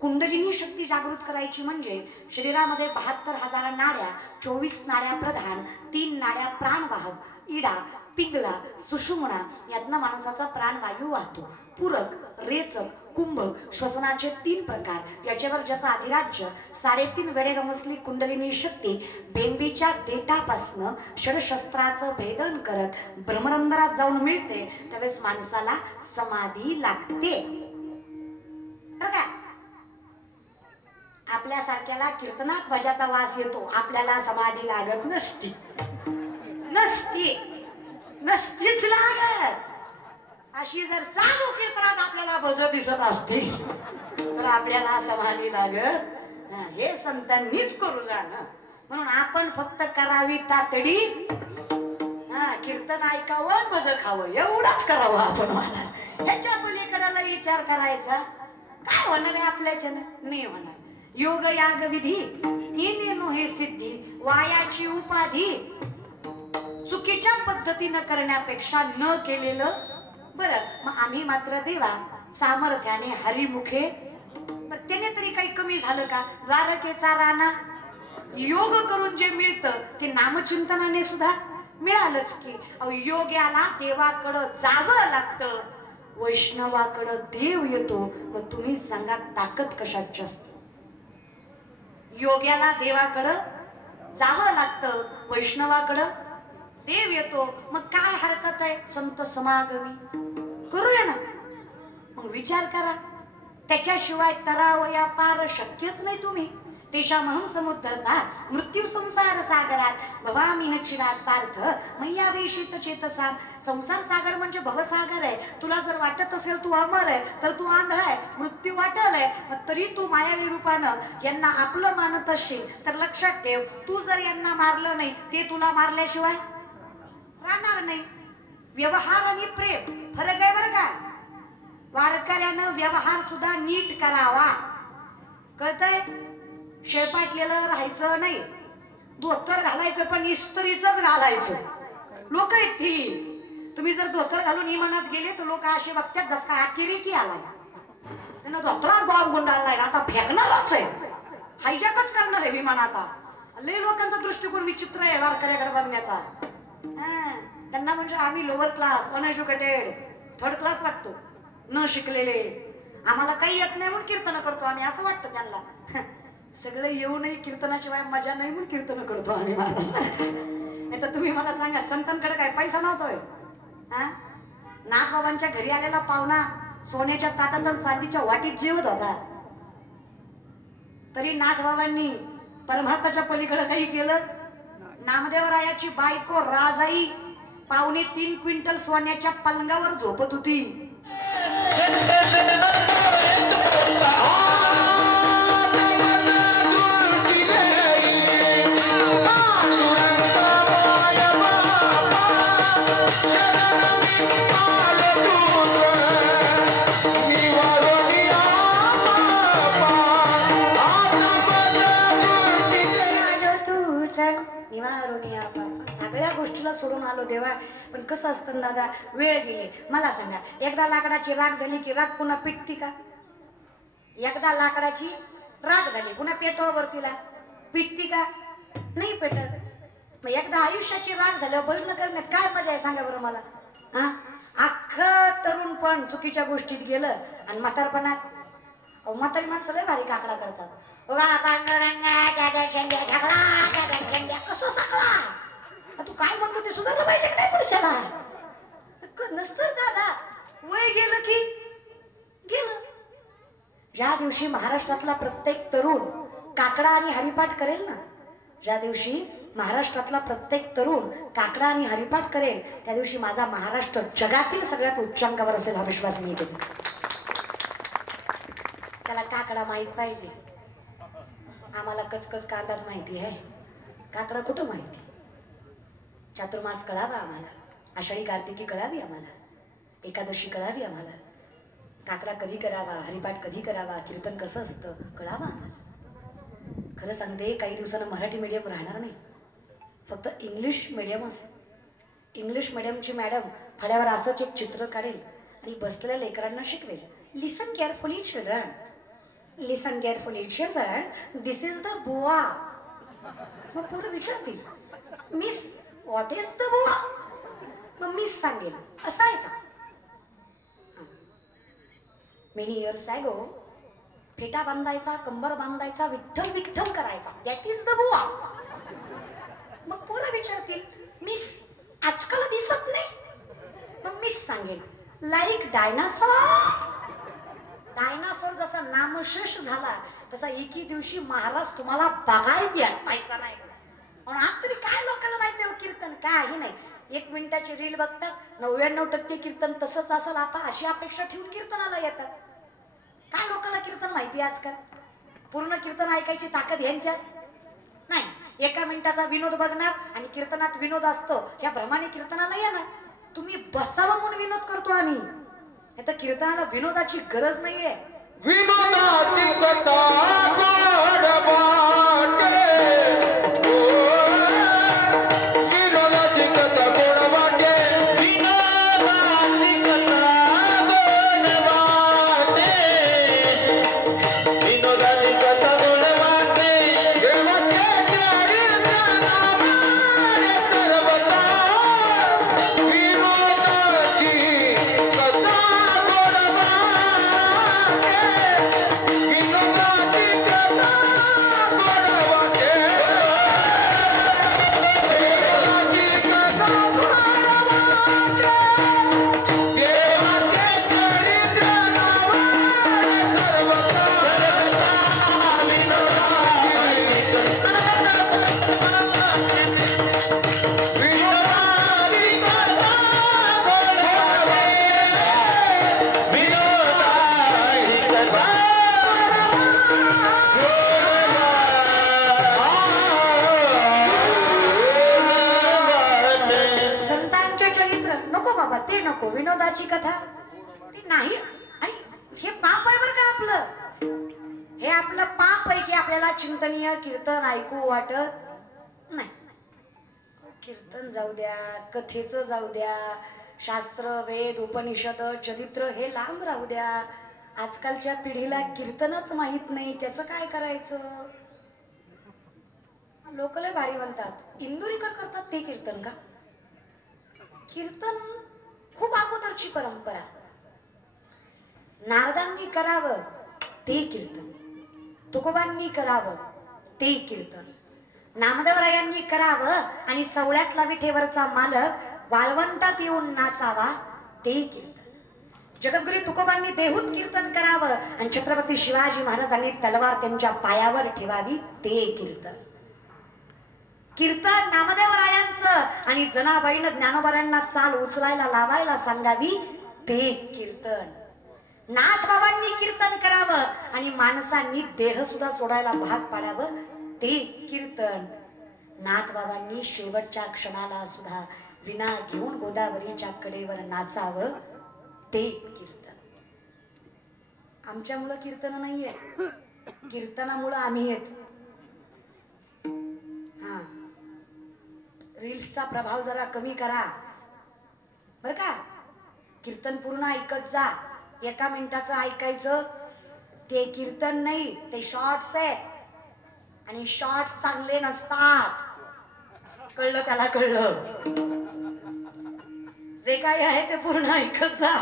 कुंडलिनी शक्ती जागृत करायची म्हणजे शरीरामध्ये 72,000 नाड्या, 24 नाड्या प्रधान, 3 नाड्या प्राणवाहक, इडा, पिंगला, सुषुम्ना यातनं माणसाचा प्राणवायू वाहतो. पूरक, रेचक, कुंभक, श्वसनाचे 3 प्रकार, याच्यावर ज्याचा अधिराज्य 3.5 वेळे गमसली कुंडलिनी शक्ती बेंबीच्या देठापासनं षडशस्त्राचं भेदन करत ब्रह्मरंध्रात जाऊन मिळते, त्यावेळेस माणसाला समाधी लागते. तर काय आपल्यासारख्याला कीर्तनात ध्वजाचा वास येतो, आपल्याला समाधी लागत नसती. नसतीच लागत. अशी जर चालू कीर्तनात आपल्याला भज दिसत असतील तर आपल्याला समाधी लागत. हे संतांनीच करू जाणं. म्हणून आपण फक्त करावी तातडी, कीर्तन ऐकावं, भज खावं, एवढंच करावं आपण. महाराज ह्याच्या पलीकडे विचार करायचा काय होणार आहे आपल्याच्यानं? नाही होणार. योग याग विधी येणे नोहे सिद्धी, वायाची उपाधी चुकीच्या पद्धतीनं करण्यापेक्षा न केलेलं बरं. मग आम्ही मात्र देवा सामर्थ्याने हरिमुखे, त्याने तरी काही कमी झालं का? द्वारकेचा राणा योग करून जे मिळतं ते नामचिंतनाने सुद्धा मिळालंच की. योग्याला देवाकडं जावं लागतं, वैष्णवाकडं देव येतो. व तुम्ही सांगा ताकद कशात जास्त? योग्याला देवाकडं जावं लागतं, वैष्णवाकडं देव येतो. मग काय हरकत आहे संत समागमी करूया ना. मग विचार करा, त्याच्याशिवाय तरावया पार शक्यच नाही. तुम्ही तेषामहं समुद्धरता मृत्यू संसार सागरात भवामी नक्षिणात पार्थ मैया वेशित चेतसा. संसार सागर म्हणजे भवसागर आहे. तुला जर वाटत असेल तू अमर आहे तर तू आंधळा आहे, मृत्यू वाटल आहे, तरी तू मायावी रूपानं यांना आपलं मानत असशील तर लक्षात ठेव, तू जर यांना मारलं नाही ते तुला मारल्याशिवाय राहणार नाही. व्यवहार आणि प्रेम फरक आहे बरं का. वारकऱ्यानं व्यवहार सुद्धा नीट करावा, कळतंय. शेपाटलेलं राहायचं नाही, धोतर घालायचं पण इस्त्रीच घालायचं. लोक आहेत ती, तुम्ही जर धोतर घालून इमानात गेले तर लोक असे बघतात जस का अतिरेकी आलाय, त्यानं धोतरात बॉम्ब गुंडाळलाय, आता फेकणारच आहे, हायजॅकच करणार आहे विमान. आता लय लोकांचा दृष्टिकोन विचित्र आहे वारकऱ्याकडे बघण्याचा. त्यांना म्हणजे आम्ही lower class, uneducated, third class वाटतो, न शिकलेले, आम्हाला काही येत नाही म्हणून कीर्तन करतो आम्ही, असं वाटतं त्यांना. सगळं येऊनही कीर्तनाशिवाय मजा नाही म्हणून कीर्तन करतो आम्ही महाराज. नाही तर तुम्ही मला सांगा, संतांकडे काय पैसा नव्हतोय? नाथबाबांच्या घरी आलेला पाहुणा सोन्याच्या ताटात आणि चांदीच्या वाटीत जेवत होता, तरी नाथबाबांनी परमार्थाच्या पलीकडे काही केलं? नामदेवरायाची बायको राजाई 2.5 क्विंटल सोन्याच्या पलंगावर झोपत होती. सगळ्या गोष्टीला सोडून आलो देवा. पण कसं असतं दादा, वेळ गेली. मला सांगा, एकदा लाकडाची राख झाली की राख पुन्हा पेटती का? एकदा लाकडाची राख झाली पुन्हा पेटवावरतीला पेटती का? नाही पेटत. मग एकदा आयुष्याची राख झाल्यावर भजन करण्यात काय मजा आहे सांगा बरं मला. अख्खं तरुण पण चुकीच्या गोष्टीत गेलं आणि म्हातारपणात म्हातारी माणसं लय भारी काकडा करतात. कसं सांगला तू काय म्हणतो ते सुधारलं पाहिजे की नाही पुढच्याला? नसतं दादा, वय गेलं की गेलं. ज्या दिवशी महाराष्ट्रातला प्रत्येक तरुण काकडा आणि हरिपाठ करेल ना, ज्या दिवशी महाराष्ट्रातला प्रत्येक तरुण काकडा आणि हरिपाठ करेल, त्या दिवशी माझा महाराष्ट्र जगातील सगळ्यात उच्चांकावर असेल हा विश्वास मी घेतो. त्याला काकडा माहित पाहिजे. आम्हाला कचकच कांदाच माहिती आहे, काकडा कुठं माहिती? चातुर्मास कळावा आम्हाला, आषाढी कार्तिकी कळावी आम्हाला, एकादशी कळावी आम्हाला, काकडा कधी करावा, हरिपाठ कधी करावा, कीर्तन कसं असतं कळावा आम्हाला. खरं सांगते, काही दिवसानं मराठी मीडियम राहणार नाही, फक्त इंग्लिश मीडियमच. इंग्लिश मीडियमची मॅडम फळ्यावर असंच एक चित्र काढेल आणि बसलेल्या लेकरांना शिकवेल. Listen carefully children, listen carefully children, this is the बुवा. मग पोरं विचारतील, मिस व्हॉट इज द बुवा? मग मिस सांगेल असायचा. मेनी इयर्स ॲगो फेटा बांधायचा, कंबर बांधायचा, विठ्ठल विठ्ठल करायचा, दॅट इज द बुवा. मग पोरं विचारतील, मिस आजकाल दिसत नाही? मग मिस सांगेल, लाईक डायनासॉर. डायनासोर जसा नामशेष झाला तसा एके दिवशी महाराज तुम्हाला बघायला भेटायचा नाही. म्हणून आज तरी काय लोकांना माहिती आहे कीर्तन काही नाही. 1 मिनिटाची रील बघतात, 99% कीर्तन तसंच असेल आता अशी अपेक्षा ठेवून कीर्तनाला येतात. काय लोकांना कीर्तन माहिती आजकाल? पूर्ण कीर्तन ऐकायची ताकद यांच्यात नाही. 1 मिनिटाचा विनोद बघणार आणि कीर्तनात विनोद असतो या भ्रमाने कीर्तनाला येणार. तुम्ही बसावं म्हणून विनोद करतो आम्ही, आता कीर्तनाला विनोदाची गरज नाहीये. विनोदाची कथा गोड वाटे, विनोदाची कथा गोड वाटे, विनोदाची कथा गोड वाटे, विनोदाची कथा गोड वाटे, देवाचे कीर्तनामारे सर्वता, विनोदाची कथा गोड वाटे, विनोदाची कथा ते नाही. आणि हे पाप आहे बरं का आपलं, हे आपलं पाप आहे की आपल्याला चिंतनीय कीर्तन ऐकू वाटत नाही. कीर्तन जाऊ द्या, कथेचं जाऊ द्या, शास्त्र वेद उपनिषद चरित्र हे लांब राहू द्या. आजकालच्या पिढीला कीर्तनच माहित नाही, त्याचं काय करायचं. लोक लय भारी म्हणतात, इंदुरीकर करतात ते कीर्तन का. कीर्तन खूप अगोदरची परंपरा. नारदांनी करावं ते कीर्तन, तुकोबांनी करावं ते कीर्तन, नामदेवरायांनी करावं आणि सवळ्यातला विठेवरचा मालक वाळवंटात येऊन नाचावा ते कीर्तन. जगद्गुरू तुकोबांनी देहूत कीर्तन करावं आणि छत्रपती शिवाजी महाराजांनी तलवार त्यांच्या पायावर ठेवावी ते कीर्तन. कीर्तन नामदेवरायांचं आणि जनाबाईनं ज्ञानोबारांना चाल उचलायला लावायला सांगावी ते कीर्तन. नाथ बाबांनी कीर्तन करावं आणि माणसांनी देह सुद्धा सोडायला भाग पाडावं ते कीर्तन. नाथ बाबांनी शेवटच्या क्षणाला सुद्धा विना घेऊन गोदावरीच्या कडेवर नाचावं ते कीर्तन. आमच्यामुळं कीर्तन नाहीये, कीर्तनामुळं आम्ही येतो. हा, रील्सचा प्रभाव जरा कमी करा बर का. कीर्तन पूर्ण ऐकत जा. 1 मिनिटाचं ऐकायचं ते कीर्तन नाही, ते शॉर्ट्स आहे आणि शॉर्ट्स चांगले नसतात. कळलं त्याला, कळलं. जे काही आहे ते पूर्ण ऐकत जा.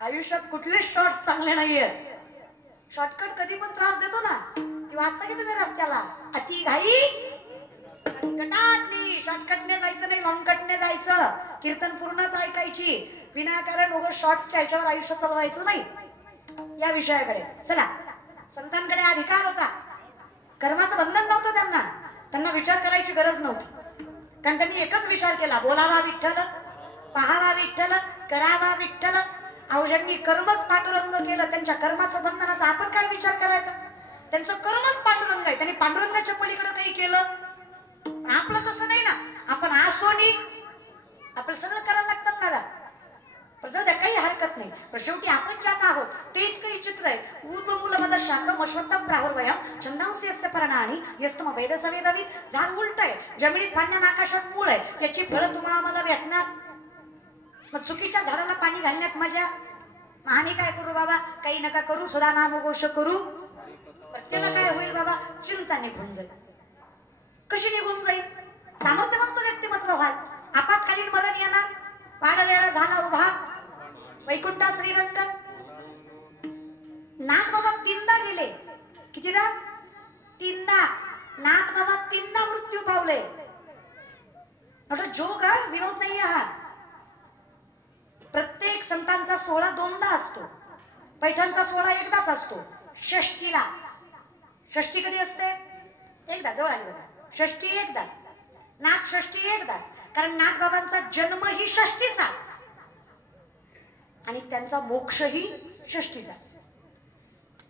आयुष्यात कुठलेच शॉर्ट्स चांगले नाहीयेत. शॉर्टकट कधी पण त्रास देतो ना, ती वाचता की तुम्ही रस्त्याला, अति घाई कटाटली. शॉर्टकटने जायचं नाही, लॉंगकटने जायचं. कीर्तन पूर्णच ऐकायची, विनाकारण उगाच शॉर्ट्सच्या ह्याच्यावर आयुष्य चालवायचं नाही. या विषयाकडे चला. संतांकडे अधिकार होता, कर्माचं बंधन नव्हतं त्यांना. त्यांना विचार करायची गरज नव्हती, कारण त्यांनी एकच विचार केला, बोलावा विठ्ठल, पाहावा विठ्ठल, करावा विठ्ठल. अवजांनी कर्मच पांडुरंग केलं. त्यांच्या कर्माचं बंधनाचा आपण काय विचार करायचा. त्यांचं कर्मच पांडुरंग आहे, त्यांनी पांडुरंगाच्या पलीकडे काही केलं. आपलं तसं नाही ना. आपण आसोनी आपलं सगळं करायला लागतात ना. पण जाऊ द्या, काही हरकत नाही. पण शेवटी आपण ज्यात आहोत ते इतकं चित्र आहे. ऊर्ध्व मूलमद शाखम अश्वत्थम प्राहुर्वयम छंदांसी यस्य पर्णानि यस्तम वेदसवेदविद. झाड उलट आहे, जमिनीत पाण्यानं आकाशात मूळ आहे. याची फळं तुम्हाला आम्हाला भेटणार. मग चुकीच्या झाडाला पाणी घालण्यात मजा. आम्ही काय करू बाबा, काही नका करू, सुधा नामघोष करू. त्याला काय होईल बाबा, चिंता निघून जाईल. कशी निघून जाईल. सामर्थ्यवंत व्यक्तिमत्व व्हाल. आपत्कालीन मरण येणार. पाडवेळा झाला उभा वैकुंठा श्रीरंग. नाथ बाबा 3दा गेले. कितीदा? 3दा. नाथ बाबा 3दा मृत्यू पावले. जोग हा विनोद नाही हा. प्रत्येक संतांचा सोहळा 2दा असतो. पैठणचा सोहळा एकदाच असतो, षष्ठीला. षष्ठी कधी असते? एकदा. जवळ आली बघा, षष्ठी एकदाच. नाथ षष्ठी एकदाच, कारण नाथ बाबांचा जन्म ही षष्ठीचाच आणि त्यांचा मोक्षही षष्ठीचाच.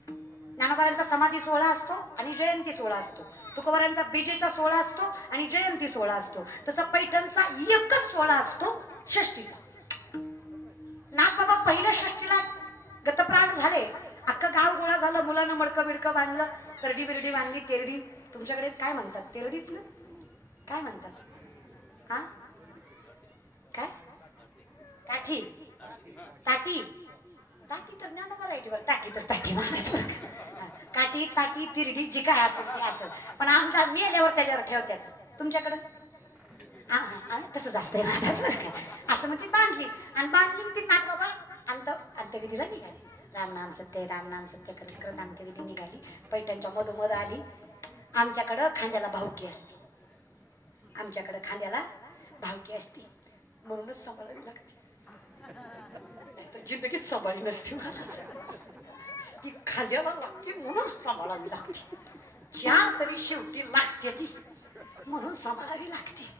ज्ञानोबांचा समाधी सोहळा असतो आणि जयंती सोहळा असतो. तुकोबारांचा बीजेचा सोहळा असतो आणि जयंती सोहळा असतो. तसा पैठणचा एकच सोहळा असतो, षष्ठीचा. नाथ बाबा पहिल्या षष्ठीला गतप्राण झाले. अख्खं गाव गोळा झालं, मुलानं मडकं बिडकं बांधलं, तरडी बिरडी बांधली. तेरडी तुमच्याकडे काय म्हणतात? तेरडीच ना? काय म्हणतात? हा, काय? काठी, ताटी. ताटी तर ज्ञानोबा राहायची बरं. ताटी तर ताटी म्हणायचं. काठी, ताटी, तिरडी जी काय असेल ते असेल, पण आमच्या मेल्यावर त्याच्यावर ठेवतात. तुमच्याकडं तसंच असतंय असं मग ती बांधली आणि बांधली ती नाथ बाबा अंत्यविधीला निघाली. रामनाम सत्य रामनाम सत्य करत करत अंत्यविधी निघाली. पैठणच्या मधोमध आली. आमच्याकडं खांद्याला भावकी असते. आमच्याकडं खांद्याला भावकी असते म्हणूनच सांभाळावी लागते. नाहीतर जिंदगीत सांभाळली नसते मला. ती खांद्याला लागते म्हणून सांभाळावी लागते. 4 तरी शेवटी लागते ती म्हणून सांभाळावी लागते.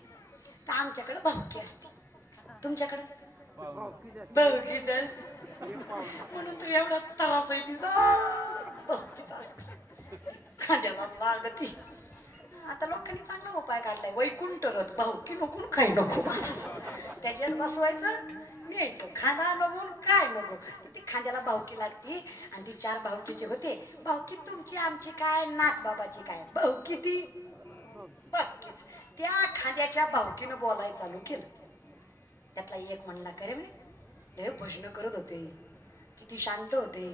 तर आमच्याकडे भावकी असते. तुमच्याकडे भावकीच असते म्हणून तर एवढा त्रास आहे तिचा. भावकीचा असते, खांद्याला लागती. आता लोकांनी चांगला उपाय काढलाय, वैकुंठ रथ. भावकी नको, काही नको, त्याच्यात बसवायचं, न्यायचं खांदा नको काय नको ती खांद्याला भावकी लागती आणि ती 4 भावकीचे होते भावकी तुमची आमची काय नाथ बाबाची काय भावकी ती भावकीच त्या खांद्याच्या भावकीनं बोलायला चालू केलं त्यातला एक म्हणला करे म्हणे लय भजन करत होते किती शांत होते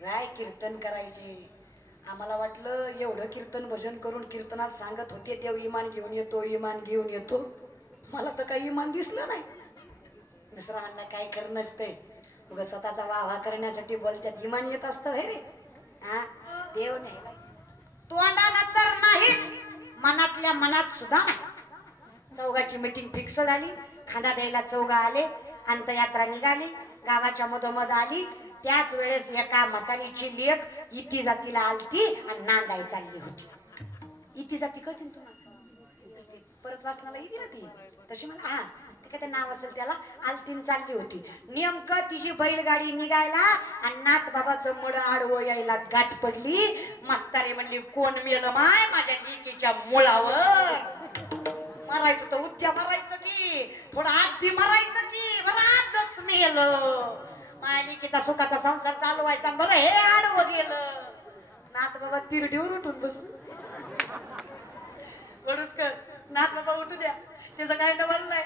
काय कीर्तन करायचे आम्हाला वाटलं एवढं कीर्तन भजन करून कीर्तनात सांगत होते देव इमान घेऊन येतो इमान घेऊन येतो मला तर काही इमान दिसलं नाही दुसरा म्हणला काय खरं नसतंय उगा स्वतःचा वाह करण्यासाठी बोलतात इमान येत असतं हे रे हा देव नाही तोंडानं तर नाहीच मनातल्या मनात सुद्धा नाही चौघाची मीटिंग फिक्स झाली खांदा द्यायला चौघा आले अंतयात्रा निघाली गावाच्या मधोमध आली त्याच वेळेस एका म्हातारीची लेक इती जातीला आलती आणि नांदाय चालली होती इती जाती कळते तुम्हाला परत वाचनाला इती ना ती तशी मला हा ते काय नाव असेल त्याला आलतीन चालली होती नेमकं तिची बैलगाडी निघायला आणि नाथ बाबाचं मड आडवं यायला गाठ पडली म्हातारी म्हणली कोण मेलं माय माझ्या लेकीच्या मुळावर मरायचं तर उद्या मरायचं की थोडं आधी मरायचं की बरं आजच मेलं माझ्या लेकीचा सुखाचा संसार चालू व्हायचा बरं हे आडवं गेलं नाथ बाबा तिरडीवर उठून बसू वडूच कर नाथ बाबा उठू द्या त्याचं काय डबल नाही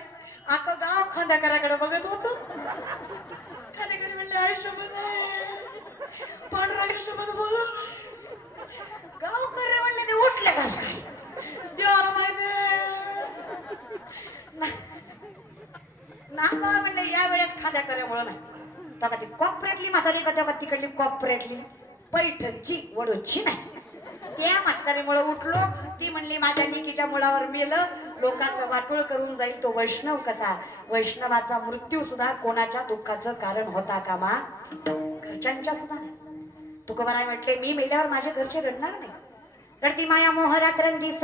अख्खं गाव खांद्याकराकडे बघत होत खांद्याकरी म्हणले आयुष्यभर पांढरा आयुष्यभर बोलू गावकरी म्हणले ते उठले कस काय देवाला माहिती नाथ बाबा म्हणले या वेळेस खांद्याकऱ्यामुळे नाही तेव्हा ती कॉपरेटली म्हातारी का तेव्हा तिकडली कॉपरेटली पैठणची वडूची नाही त्या म्हातारीमुळे उठलो ती म्हणली माझ्या लेकीच्या मुळावर मेलं लोकांचं वाटोळ करून जाईल तो वैष्णव कसा वैष्णवाचा मृत्यू सुद्धा कोणाच्या दुःखाचं कारण होता का मा घरच्यांच्या सुद्धा नाही तुकोबाराय म्हटले मी मेल्यावर माझे घरचे रडणार नाही रडती माया मोह रात्रंदिस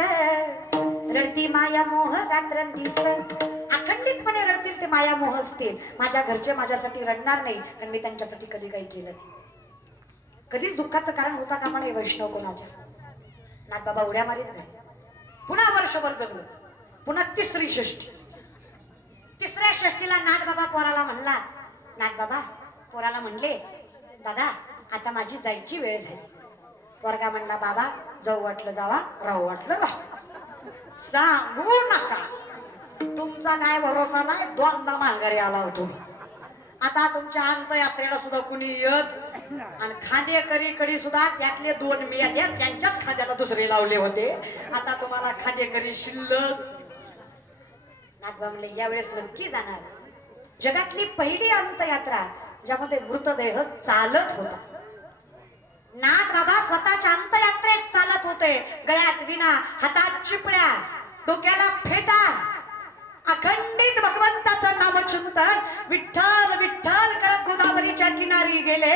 रडती माया मोह रात्रंदिस अखंडितपणे रडतील ते माया मोह असतील माझ्या घरचे माझ्यासाठी रडणार नाही कारण मी त्यांच्यासाठी कधी काही केलं नाही कधीच दुःखाचं कारण होता का म्हणे वैष्णव कोणाच्या नाथ बाबा उड्या मारीत घरी पुन्हा वर्षभर जगलो पुन्हा तिसरी षष्ठी तिसऱ्या षष्टीला नाथ बाबा पोराला म्हणला नाथ बाबा पोराला म्हणले दादा आता माझी जायची वेळ झाली पोरगा म्हणला बाबा जाऊ वाटलं जावा राहू वाटलं राहू सांगू नका तुमचा काय भरोसा नाही दोनदा माघारी आला होतो आता तुमच्या अंतयात्रेला सुद्धा कुणी येत आणि खांदेकरी सुद्धा त्यातले 2 मिळाले त्यांच्याच खांद्याला दुसरे लावले होते आता तुम्हाला खांदेकरी शिल्लक नाथबा म्हणले यावेळेस नक्की जाणार जगातली पहिली अंतयात्रा ज्यामध्ये मृतदेह चालत होता नाथ बाबा स्वतःच्या अंतयात्रेत चालत होते गळ्यात विना हातात चिपळ्या डोक्याला फेटा अखंडित भगवंताचं नामचिंतन विठ्ठल विठ्ठल करत गोदावरीच्या किनारी गेले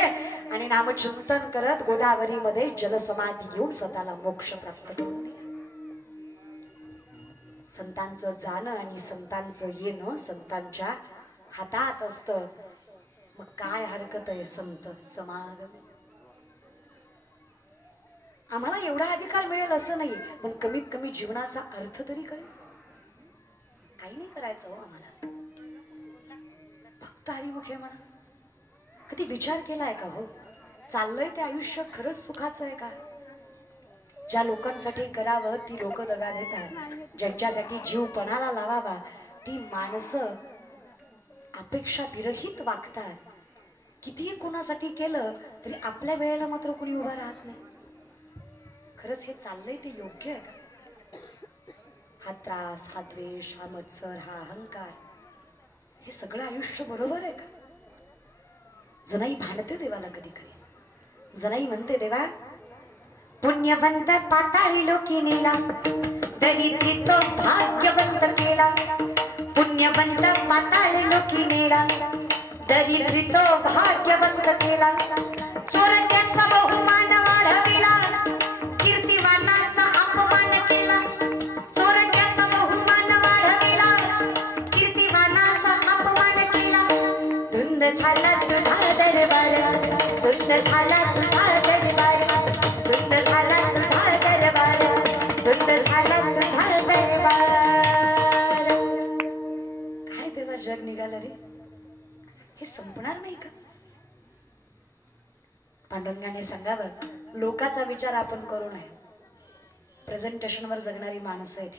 आणि नामचिंतन करत गोदावरी मध्ये जलसमाधी घेऊन स्वतःला मोक्ष प्राप्त करून दिला संतांचं जाणं आणि संतांचं येणं संतांच्या हातात असतं मग काय हरकत आहे संत समागम आम्हाला एवढा अधिकार मिळेल असं नाही पण कमीत कमी जीवनाचा अर्थ तरी कळेल काही नाही करायचं हो आम्हाला फक्त हरिमुखे म्हणा कधी विचार केलाय का हो चाललंय ते आयुष्य खरंच सुखाचं आहे का ज्या लोकांसाठी करावं ती लोक दगा देतात ज्यांच्यासाठी जीव पणाला लावावा ती माणसं अपेक्षा विरहित वागतात कितीही कोणासाठी केलं तरी आपल्या वेळेला मात्र कोणी उभा राहत नाही खरंच हे चाललंय ते योग्य आहे का हा त्रास हा द्वेष हा मत्सर हा अहंकार हे सगळं आयुष्य बरोबर आहे का जनाई भांडते देवाला कधी कधी जनाई म्हणते देवा पुण्यवंत पाताळी लोकी नेला दरिद्री तो भाग्यवंत केला पुण्यवंत पाताळी लोकी नेला दरिद्री तो भाग्यवंत केला चोरट्याचा बहुमान वाढविला कीर्तिवानाचा अपमान केला चोरट्याचा बहुमान वाढविला कीर्तिवानाचा अपमान केला धुंद झाला तुझा दरबार धुंद झाला तुझा दरबार धुंद झाला तुझा दरबार धुंद झाला तुझा दरबार काय तेव्हा जग निघालं रे संपणार नाही का? पांडुरंगाने सांगावं, लोकाचा विचार आपण करू नये. प्रेझेंटेशनवर जगणारी माणसं आहेत.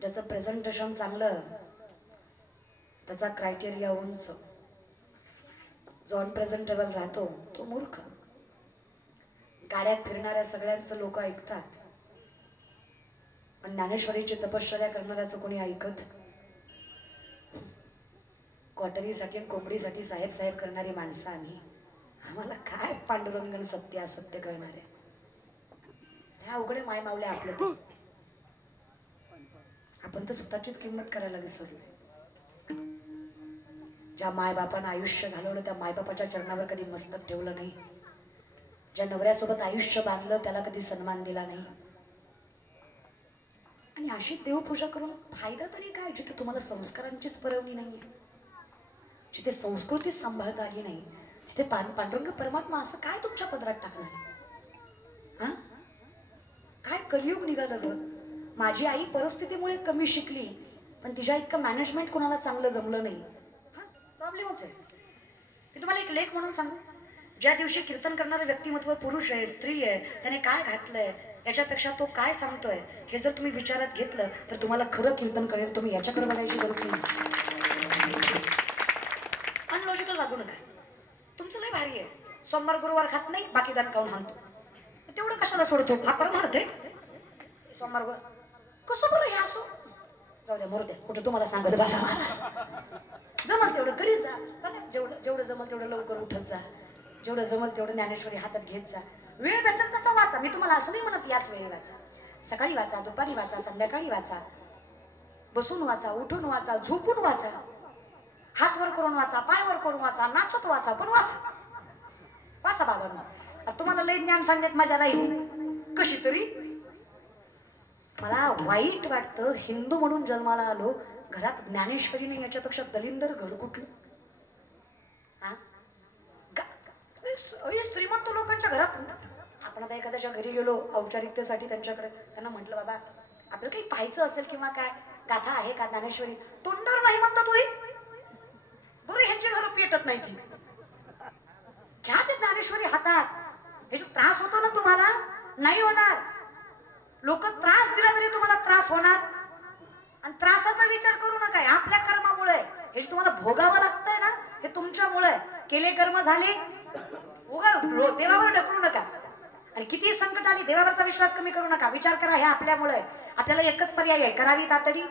ज्याचं प्रेझेंटेशन चांगलं, त्याचा क्रायटेरिया उंच. जो अनप्रेझेंटेबल राहतो तो मूर्ख. गाड्यात फिरणाऱ्या सगळ्यांचं लोक ऐकतात, पण ज्ञानेश्वरीची तपश्चर्या करणाऱ्याचं कोणी ऐकत? क्वार्टरीसाठी आणि कोंबडीसाठी साहेब साहेब करणारी माणसं आम्ही. आम्हाला काय पांडुरंगण सत्य असत्य कळणार आहे? ह्या उघडे माय मावले आपले. आपण तर स्वतःचीच किंमत करायला विसरलो. ज्या मायबापानं आयुष्य घालवलं त्या मायबापाच्या चरणावर कधी मस्तक ठेवलं नाही. ज्या नवऱ्यासोबत आयुष्य बांधलं त्याला कधी सन्मान दिला नाही. आणि अशी देवपूजा करून फायदा तरी काय, जिथे तुम्हाला संस्कारांचीच परवणी नाहीये, जिथे संस्कृती सांभाळता आली नाही, तिथे पांडुरंग परमात्मा असं काय तुमच्या पदरात टाकणार? हा, काय कलियुग निघालं ग. माझी आई परिस्थितीमुळे कमी शिकली, पण तिच्या इतकं मॅनेजमेंट कोणाला चांगलं जमलं नाही. हा प्रॉब्लेमच आहे. मी तुम्हाला एक लेख म्हणून सांगू. ज्या दिवशी कीर्तन करणारं व्यक्तिमत्व पुरुष आहे, स्त्री आहे, त्याने काय घातलंय याच्यापेक्षा तो काय सांगतोय हे जर तुम्ही विचारात घेतलं तर तुम्हाला खरं कीर्तन कळेल. तुम्ही याच्याकडे बघायची गरज नाही. अनलॉजिकल वागू नका. तुमचं लय भारी आहे, सोमवार गुरुवार खात नाही, बाकी दान खाऊन हाणतो, तेवढं कशाला सोडतो? हा परमार्थ आहे. सोमवार कसं बरं हे असो, जाऊ द्या, मरू द्या, कुठं तुम्हाला सांगत बसा महाराज. जमल तेवढं करीत जा बघा. जेवढं जमल तेवढं लवकर उठत जा. जेवढं जमल तेवढं ज्ञानेश्वरी हातात घेत जा. वेळ भेटत तसा वाचा. मी तुम्हाला असं नाही म्हणत याच वेळी वाचा. सकाळी वाचा, दुपारी वाचा, संध्याकाळी वाचा, बसून वाचा, उठून वाचा, झोपून वाचा, हात वर करून वाचा, पाय वर करून वाचा, नाचत वाचा, पण वाचा. वाचा बाबांना. तुम्हाला लय ज्ञान सांगण्यात मजा राहील कशी तरी. मला वाईट वाटतं, हिंदू म्हणून जन्माला आलो, घरात ज्ञानेश्वरी नाही, याच्यापेक्षा दलिंदर घर कुठलं? हा, श्रीमंत लोकांच्या घरात. आपण आता एखाद्याच्या घरी गेलो औपचारिकतेसाठी, त्यांच्याकडे त्यांना म्हटलं, बाबा आपल्याला काही पाहायचं असेल किंवा काय गाथा आहे का ज्ञानेश्वरी? तोंडावर नाही म्हणता तू. बरं ह्यांची घरं पेटत नाही ती. घ्या ते ज्ञानेश्वरी हातात. हे जो त्रास होतो ना तुम्हाला, नाही होणार. लोक त्रास दिला तरी तुम्हाला त्रास होणार. आणि त्रासाचा विचार करू नका. आपल्या कर्मामुळे हे जे तुम्हाला भोगावं लागतंय ना, हे तुमच्यामुळे केले कर्म झाले. देवावर ढकलू नका. आणि किती संकट आली, देवावरचा विश्वास कमी करू नका. विचार करा, हे आपल्यामुळे. आपल्याला एकच पर्याय आहे, करावी तातडी.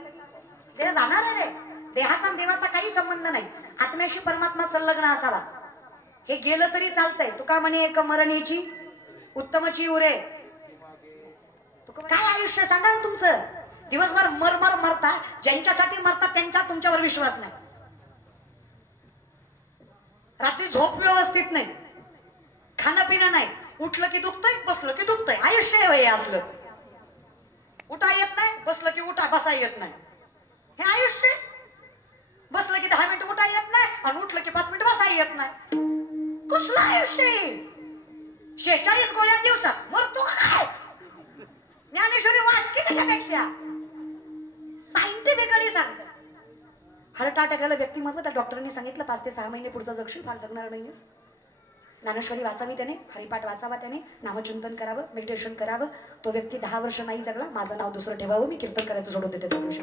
देह जाणार आहे रे. देहाचा आणि देवाचा काही संबंध नाही. आत्म्याशी परमात्मा संलग्न असावा. हे गेलं तरी चालतंय. तुका म्हणे एक मरणीची उत्तमची उरे. काय आयुष्य सांगा ना तुमचं? दिवसभर मरमर मरता. ज्यांच्यासाठी मरता त्यांचा तुमच्यावर विश्वास नाही. रात्री झोप व्यवस्थित नाही, खाणं पिणं नाही, उठलं की दुखतंय, बसलं की दुखतंय. आयुष्य आहे हे असलं. उठा येत नाही, बसलं की उठा बसा येत नाही. हे आयुष्य. बसलं की 10 मिनिटं उठा येत नाही आणि उठलं की 5 मिनिटं बसा येत नाही. कसलं आयुष्य? 46 गोळ्या दिवसात मरतो काय? ज्ञानेश्वरी वाच की त्याच्यापेक्षा. सायंटिफिकली सांगतात. हार्ट अटॅकला व्यक्तिमत्व त्या डॉक्टरांनी सांगितलं 5 ते 6 महिने पुढचा जगशील, फार जगणार नाहीयेस. ज्ञानेश्वरी वाचावी त्याने, हरिपाठ वाचावा त्याने, नामचिंतन करावं, मेडिटेशन करावं. तो व्यक्ती 10 वर्ष नाही जगला, माझं नाव दुसरं ठेवावं, मी कीर्तन करायचं सोडून देते त्या दिवशी.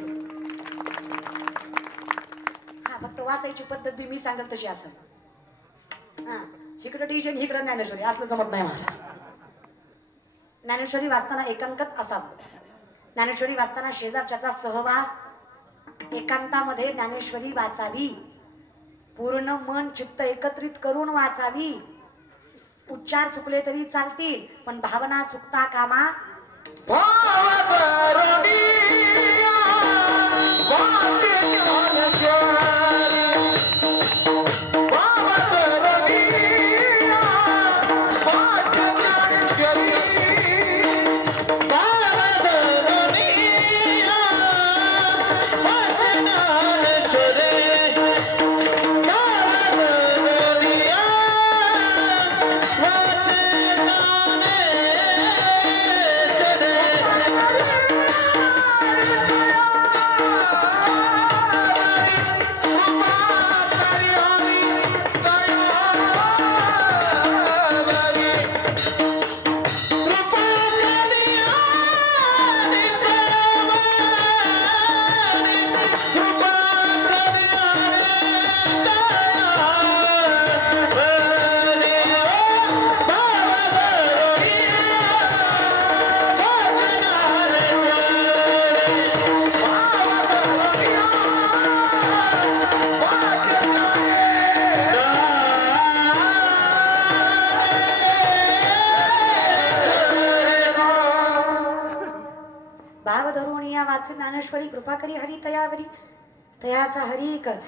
हा, फक्त वाचायची पद्धत बी मी सांगेल तशी असेल. हा, इकडं डीजे इकडं ज्ञानेश्वरी असलं जमत नाही महाराज. ज्ञानेश्वरी वाचताना एकांकत असावं. ज्ञानेश्वरी वाचताना शेजारच्याचा सहवास. एकांतामध्ये ज्ञानेश्वरी वाचावी. पूर्ण मन चित्त एकत्रित करून वाचावी. उच्चार चुकले तरी चालतील, पण भावना चुकता कामा. वाच ज्ञानेश्वरी कृपा करी हरी तयावरी तयाचा हरी कर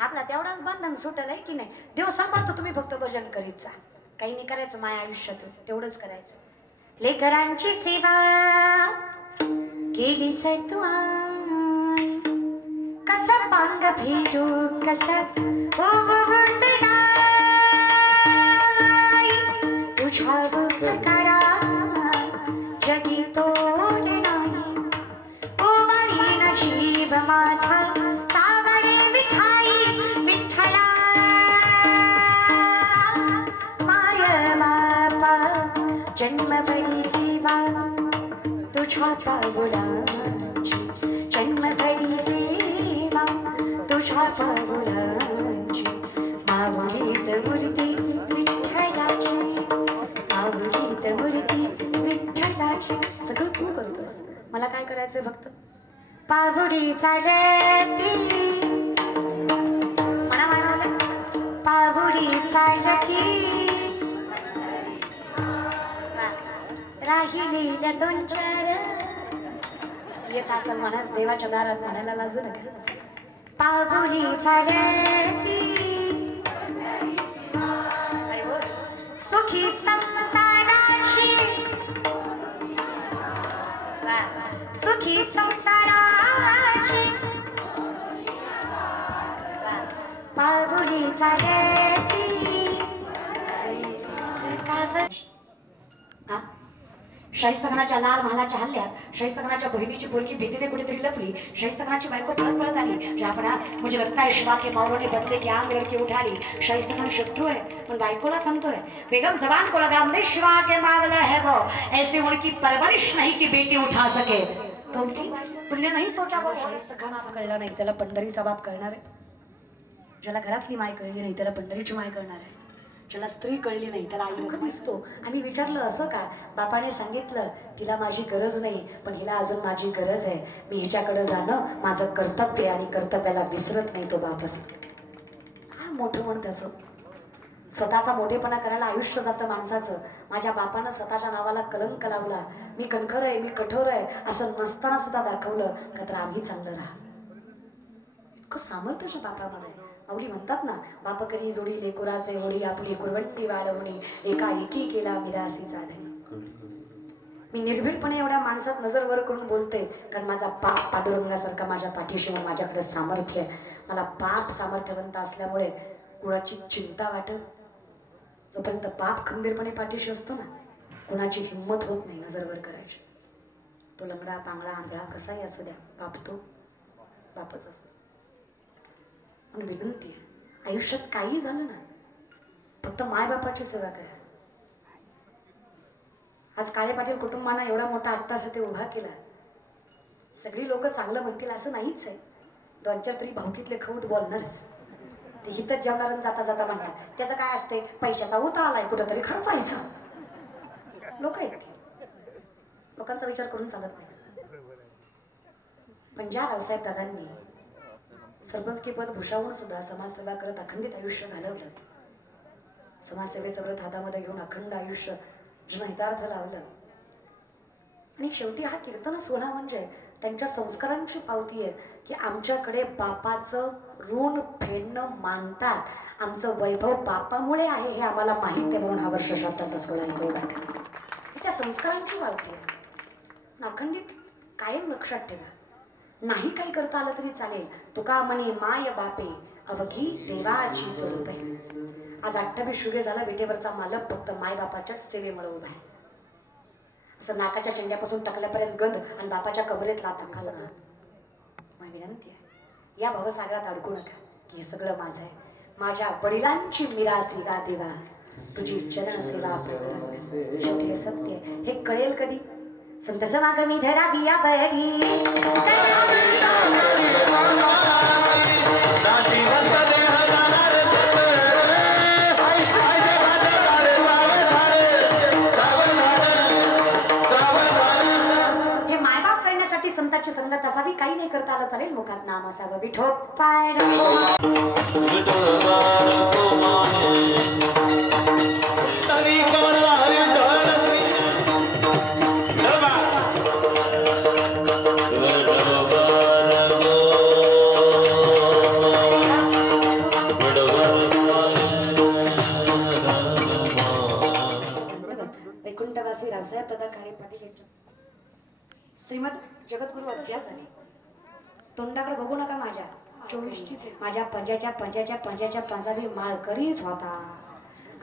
आपला तेवढाच बंधन सुटलंय की नाही देव सांभाळतो तुम्ही फक्त भजन करीत जा काही नाही करायचं माझ्या आयुष्यात तेवढंच करायचं लेकरांची सेवा केली सत्वाई कसं पांग फिरू कसं तुझ्या उपकारा जगी तोड नाही ओवाळी नशीब माझा जन्मभरी सेवा तुझ्या पावलांची जन्मभरी सेवा तुझ्या पावलांची माऊलीत मूर्ती विठ्ठलाची माऊलीत मूर्ती विठ्ठलाची सगळं तू करतोस मला काय करायचंय फक्त पावडी चालती म्हणा म्हणाला पावडी चालती राहिलेल्या दोन चार येत असं म्हणत देवाच्या दारात म्हणायला लाजू नका पावली चालती सुखी संसाराची सुखी संसाराची पावली चालती शाहिस्तखानाच्या लाल महालाच्या हल्ल्यात शाहिस्तखानाच्या बहिणीची पोरगी भीतीने कुठेतरी लपली शाहिस्तखानाची बायको पळत पळत आली जहापना मुझे लगता है शिवा के मौरों ने बदले की आग लड़की उठा ली शाहिस्तखान शत्रु है पण बायकोला सांगतोय बेगम जबान को लगा मुझे शिवा के मावला है वो ऐसे उनकी परवरिश नहीं कि बेटी उठा सके कौनकी तुमने नहीं सोचा वो शाहिस्तखान असं कळलं नाही त्याला पंढरीचा बाप कळणार आहे ज्याला घरातली माय कळली नाही त्याला पंढरीची माय कळणार आहे ज्याला स्त्री कळली नाही त्याला आई रखत दिसतो आम्ही विचारलं असं का बापाने सांगितलं तिला माझी गरज नाही पण हिला अजून माझी गरज आहे मी हिच्याकडे जाणं माझं कर्तव्य आणि कर्तव्याला विसरत नाही तो बाप असतो हा मोठं म्हण त्याचं स्वतःचा मोठेपणा करायला आयुष्य जातं माणसाचं. माझ्या बापानं स्वतःच्या नावाला कलंक लावला. मी कणखर आहे, मी कठोर आहे असं नसताना सुद्धा दाखवलं का तर आम्ही चांगलं राहा. इतकं सामर्थ्याच्या बापामध्ये. माऊली म्हणतात ना, बाप करी जोडी लेकुराचे ओढी आपली कुरवंटी वाढवणी एका एकी केला मिरासीचा धनी. मी निर्भीडपणे एवढ्या माणसात नजर वर करून बोलते कारण माझा बाप पांडुरंगासारखा माझ्या पाठीशी, माझ्याकडे सामर्थ्य आहे. मला बाप सामर्थ्यवंत असल्यामुळे कुणाची चिंता वाटत. जोपर्यंत बाप खंबीरपणे पाठीशी असतो ना, कुणाची हिंमत होत नाही नजर वर करायची. तो लंगडा पांगळा आंधळा कसाही असू द्या, बाप तो बापच असतो. म्हणून विनंती आहे, आयुष्यात काही झालं ना, फक्त मायबापाची सेवा करा. आज काळे पाटील कुटुंबानं एवढा मोठा 8 तास ते उभा केला. सगळी लोक चांगलं म्हणतील असं नाहीच आहे. 2-4 तरी भाऊकीतले खौट बोलणारच. ते हितच जेवणार जाता जाता म्हणणार त्याचं काय असते, पैशाचा उता आलाय कुठंतरी खर्चायचा. लोक आहेत, लोकांचा विचार करून चालत नाही. पण ज्या रावसाहेब दादांनी सरपंचकी पद भूषावून सुद्धा समाजसेवा करत अखंडित आयुष्य घालवलं, समाजसेवेचं व्रत हातामध्ये घेऊन अखंड आयुष्य जनहितार्थ लावलं, आणि शेवटी हा कीर्तन सोहळा म्हणजे त्यांच्या संस्कारांची पावती आहे की आमच्याकडे बापाचं ऋण फेडणं मानतात. आमचं वैभव बापामुळे आहे हे आम्हाला माहित आहे, म्हणून हा वर्ष श्राद्धाचा सोहळा इथे त्या संस्कारांची पावती आहे. अखंडित कायम लक्षात ठेवा, नाही काही करता आलं तरी चालेल. तुका म्हणे माय बापे अवघी देवाची स्वरूपे. आज 28 युगे झाला विटेवरचा मालक फक्त माय बापाच्याच सेवेमुळे उभा आहे. असं नाकाच्या चेंड्यापासून टाकल्यापर्यंत गंध आणि बापाच्या कमरेतला धक्का जाणार. माझी विनंती आहे, या भवसागरात अडकू नका की हे सगळं माझं आहे. माझ्या वडिलांची मिरासी गा देवा, तुझी चरण सेवा. शेवटी हे सत्य हे कळेल कधी? संत समागमी धरावी या बरी संतांची संगत असावी. काही नाही करता आलं चालेल, मुखात नाम असावं. विठो पाय वैकुंठवासी रावसाहेब दादा काळे पाटील श्रीमद जगद्गुरु अध्यास झाले. तोंडाकडे बघू नका माझ्या. 24 माझ्या पंजाच्या पंजाबी माळकरीच होता.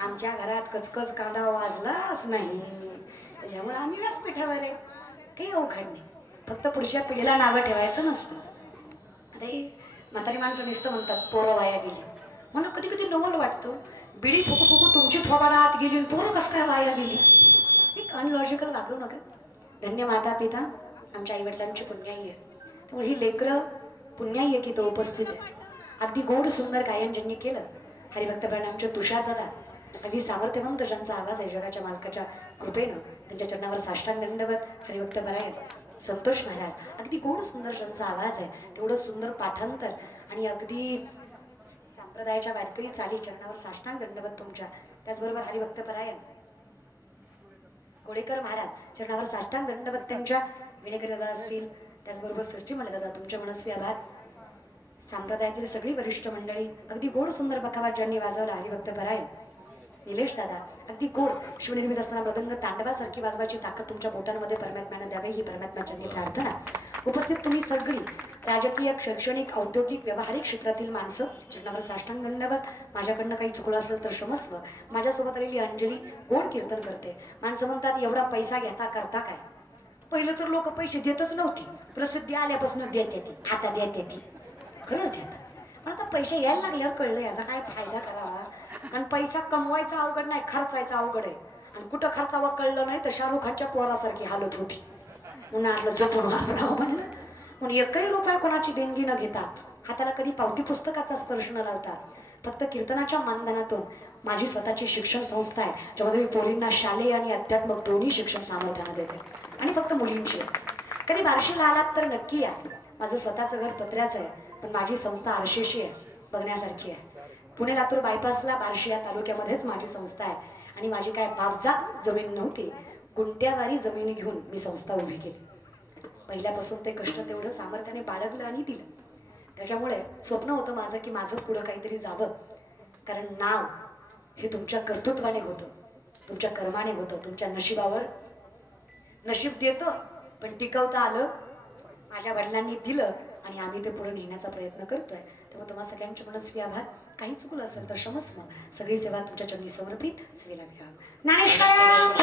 आमच्या घरात कचकच कांदा वाजलाच नाही, त्याच्यामुळे आम्ही व्यासपीठावर आहे. काही अवघड नाही, फक्त पुढच्या पिढीला नावं ठेवायचं नसतं. आता म्हातारी माणसं नुसतं म्हणतात पोरं वाया गेली. मला कधी कधी नवल वाटतं, बिडी फुकू फुकू तुमची थोबाडा आत गेली, पोरं कसं काय वाया गेली. एक अनलॉजिकल वागू नका. धन्य माता पिता आमच्या आईवडिलांची पुण्याई आहे. त्यामुळे ही लेकरं पुण्याई आहे की तो उपस्थित आहे. अगदी गोड सुंदर गायन ज्यांनी केलं, हरिभक्तपरायण आमचे तुषार दादा, अगदी सामर्थ्यवंत ज्यांचा आवाज आहे, जगाच्या मालकाच्या कृपेनं त्यांच्या चरणावर साष्टांग दंडवत. हरिभक्तपरायण संतोष महाराज, अगदी गोड सुंदर ज्यांचा आवाज आहे, तेवढं सुंदर पाठांतर आणि अगदी संप्रदायाच्या वारकरी चाली चरणावर साष्टांग दंडवत तुमच्या. त्याचबरोबर हरिभक्तपरायण कोळेकर महाराज चरणावर साष्टांग दंडवत त्यांच्या. विनेकर दादा असतील, त्याचबरोबर सृष्टीमल दादा, तुमच्या मनस्वी आभार. संप्रदायातील सगळी वरिष्ठ मंडळी, अगदी गोड सुंदर बखावाट ज्यांनी वाजवला, हरिभक्तपरायण निलेश दादा, अगदी गोड शिवनिर्मित असताना मृदंग तांडवासारखी वाजवायची ताकद तुमच्या बोटांमध्ये परमात्म्यानं द्यावी ही परमात्म्याची प्रार्थना. उपस्थित तुम्ही सगळी राजकीय, शैक्षणिक, औद्योगिक, व्यावहारिक क्षेत्रातील माणसं चरणावर साष्टांग दंडवत. माझ्याकडनं काही चुकलं असलं तर क्षमस्व. माझ्यासोबत आलेली अंजली गोड कीर्तन करते. माणसं म्हणतात एवढा पैसा घेता करता काय? पहिलं तर लोक पैसे देतच नव्हती, प्रसिद्धी आल्यापासून देते ती, आता देते ती, खरंच देतात. पण आता पैसे यायला लागल्यावर कळलं याचा काय फायदा करावा. आणि पैसा कमवायचा अवघड नाही, खर्चायचा अवघड आहे. आणि कुठं खर्चावं कळलं नाही तर शाहरुख खानच्या पोरासारखी हालत होती. उन्हाळ्यातलं जपून वापरावं म्हणलं. म्हणून एकही रुपया कोणाची देणगी न घेता, हाताला कधी पावती पुस्तकाचा स्पर्श न लावता, फक्त कीर्तनाच्या मानधनातून माझी स्वतःची शिक्षण संस्था आहे, ज्यामध्ये मी पोरींना शालेय आणि अध्यात्मक दोन्ही शिक्षण सामर्थ्यानं देते. आणि फक्त मुलींची. कधी बार्शीला आलात तर नक्की या. माझं स्वतःचं घर पत्र्याचं आहे, पण माझी संस्था आरशेशी आहे. बघण्यासारखी आहे. पुणे लातूर बायपासला बार्शी या तालुक्यामध्येच माझी संस्था आहे आणि माझी काय बापजात जमीन नव्हती. गुंट्यावारी जमिनी घेऊन मी संस्था उभी केली. पहिल्यापासून ते कष्ट तेवढं सामर्थ्याने बाळगलं आणि दिलं. त्याच्यामुळे स्वप्न होतं माझं की माझं पुढं काहीतरी जावं. कारण नाव हे तुमच्या कर्तृत्वाने होतं, तुमच्या कर्माने होतं, तुमच्या नशिबावर. नशीब देतं पण टिकवता आलं. माझ्या वडिलांनी दिलं आणि आम्ही ते पुढे नेण्याचा प्रयत्न करतोय. तेव्हा तुम्हा सगळ्यांचे मनस्वी आभार. काही चुकलं असेल तर क्षमस्व. सगळी सेवा तुमच्या चरणी समर्पित. सेवेला घ्या. ज्ञानेश्वरा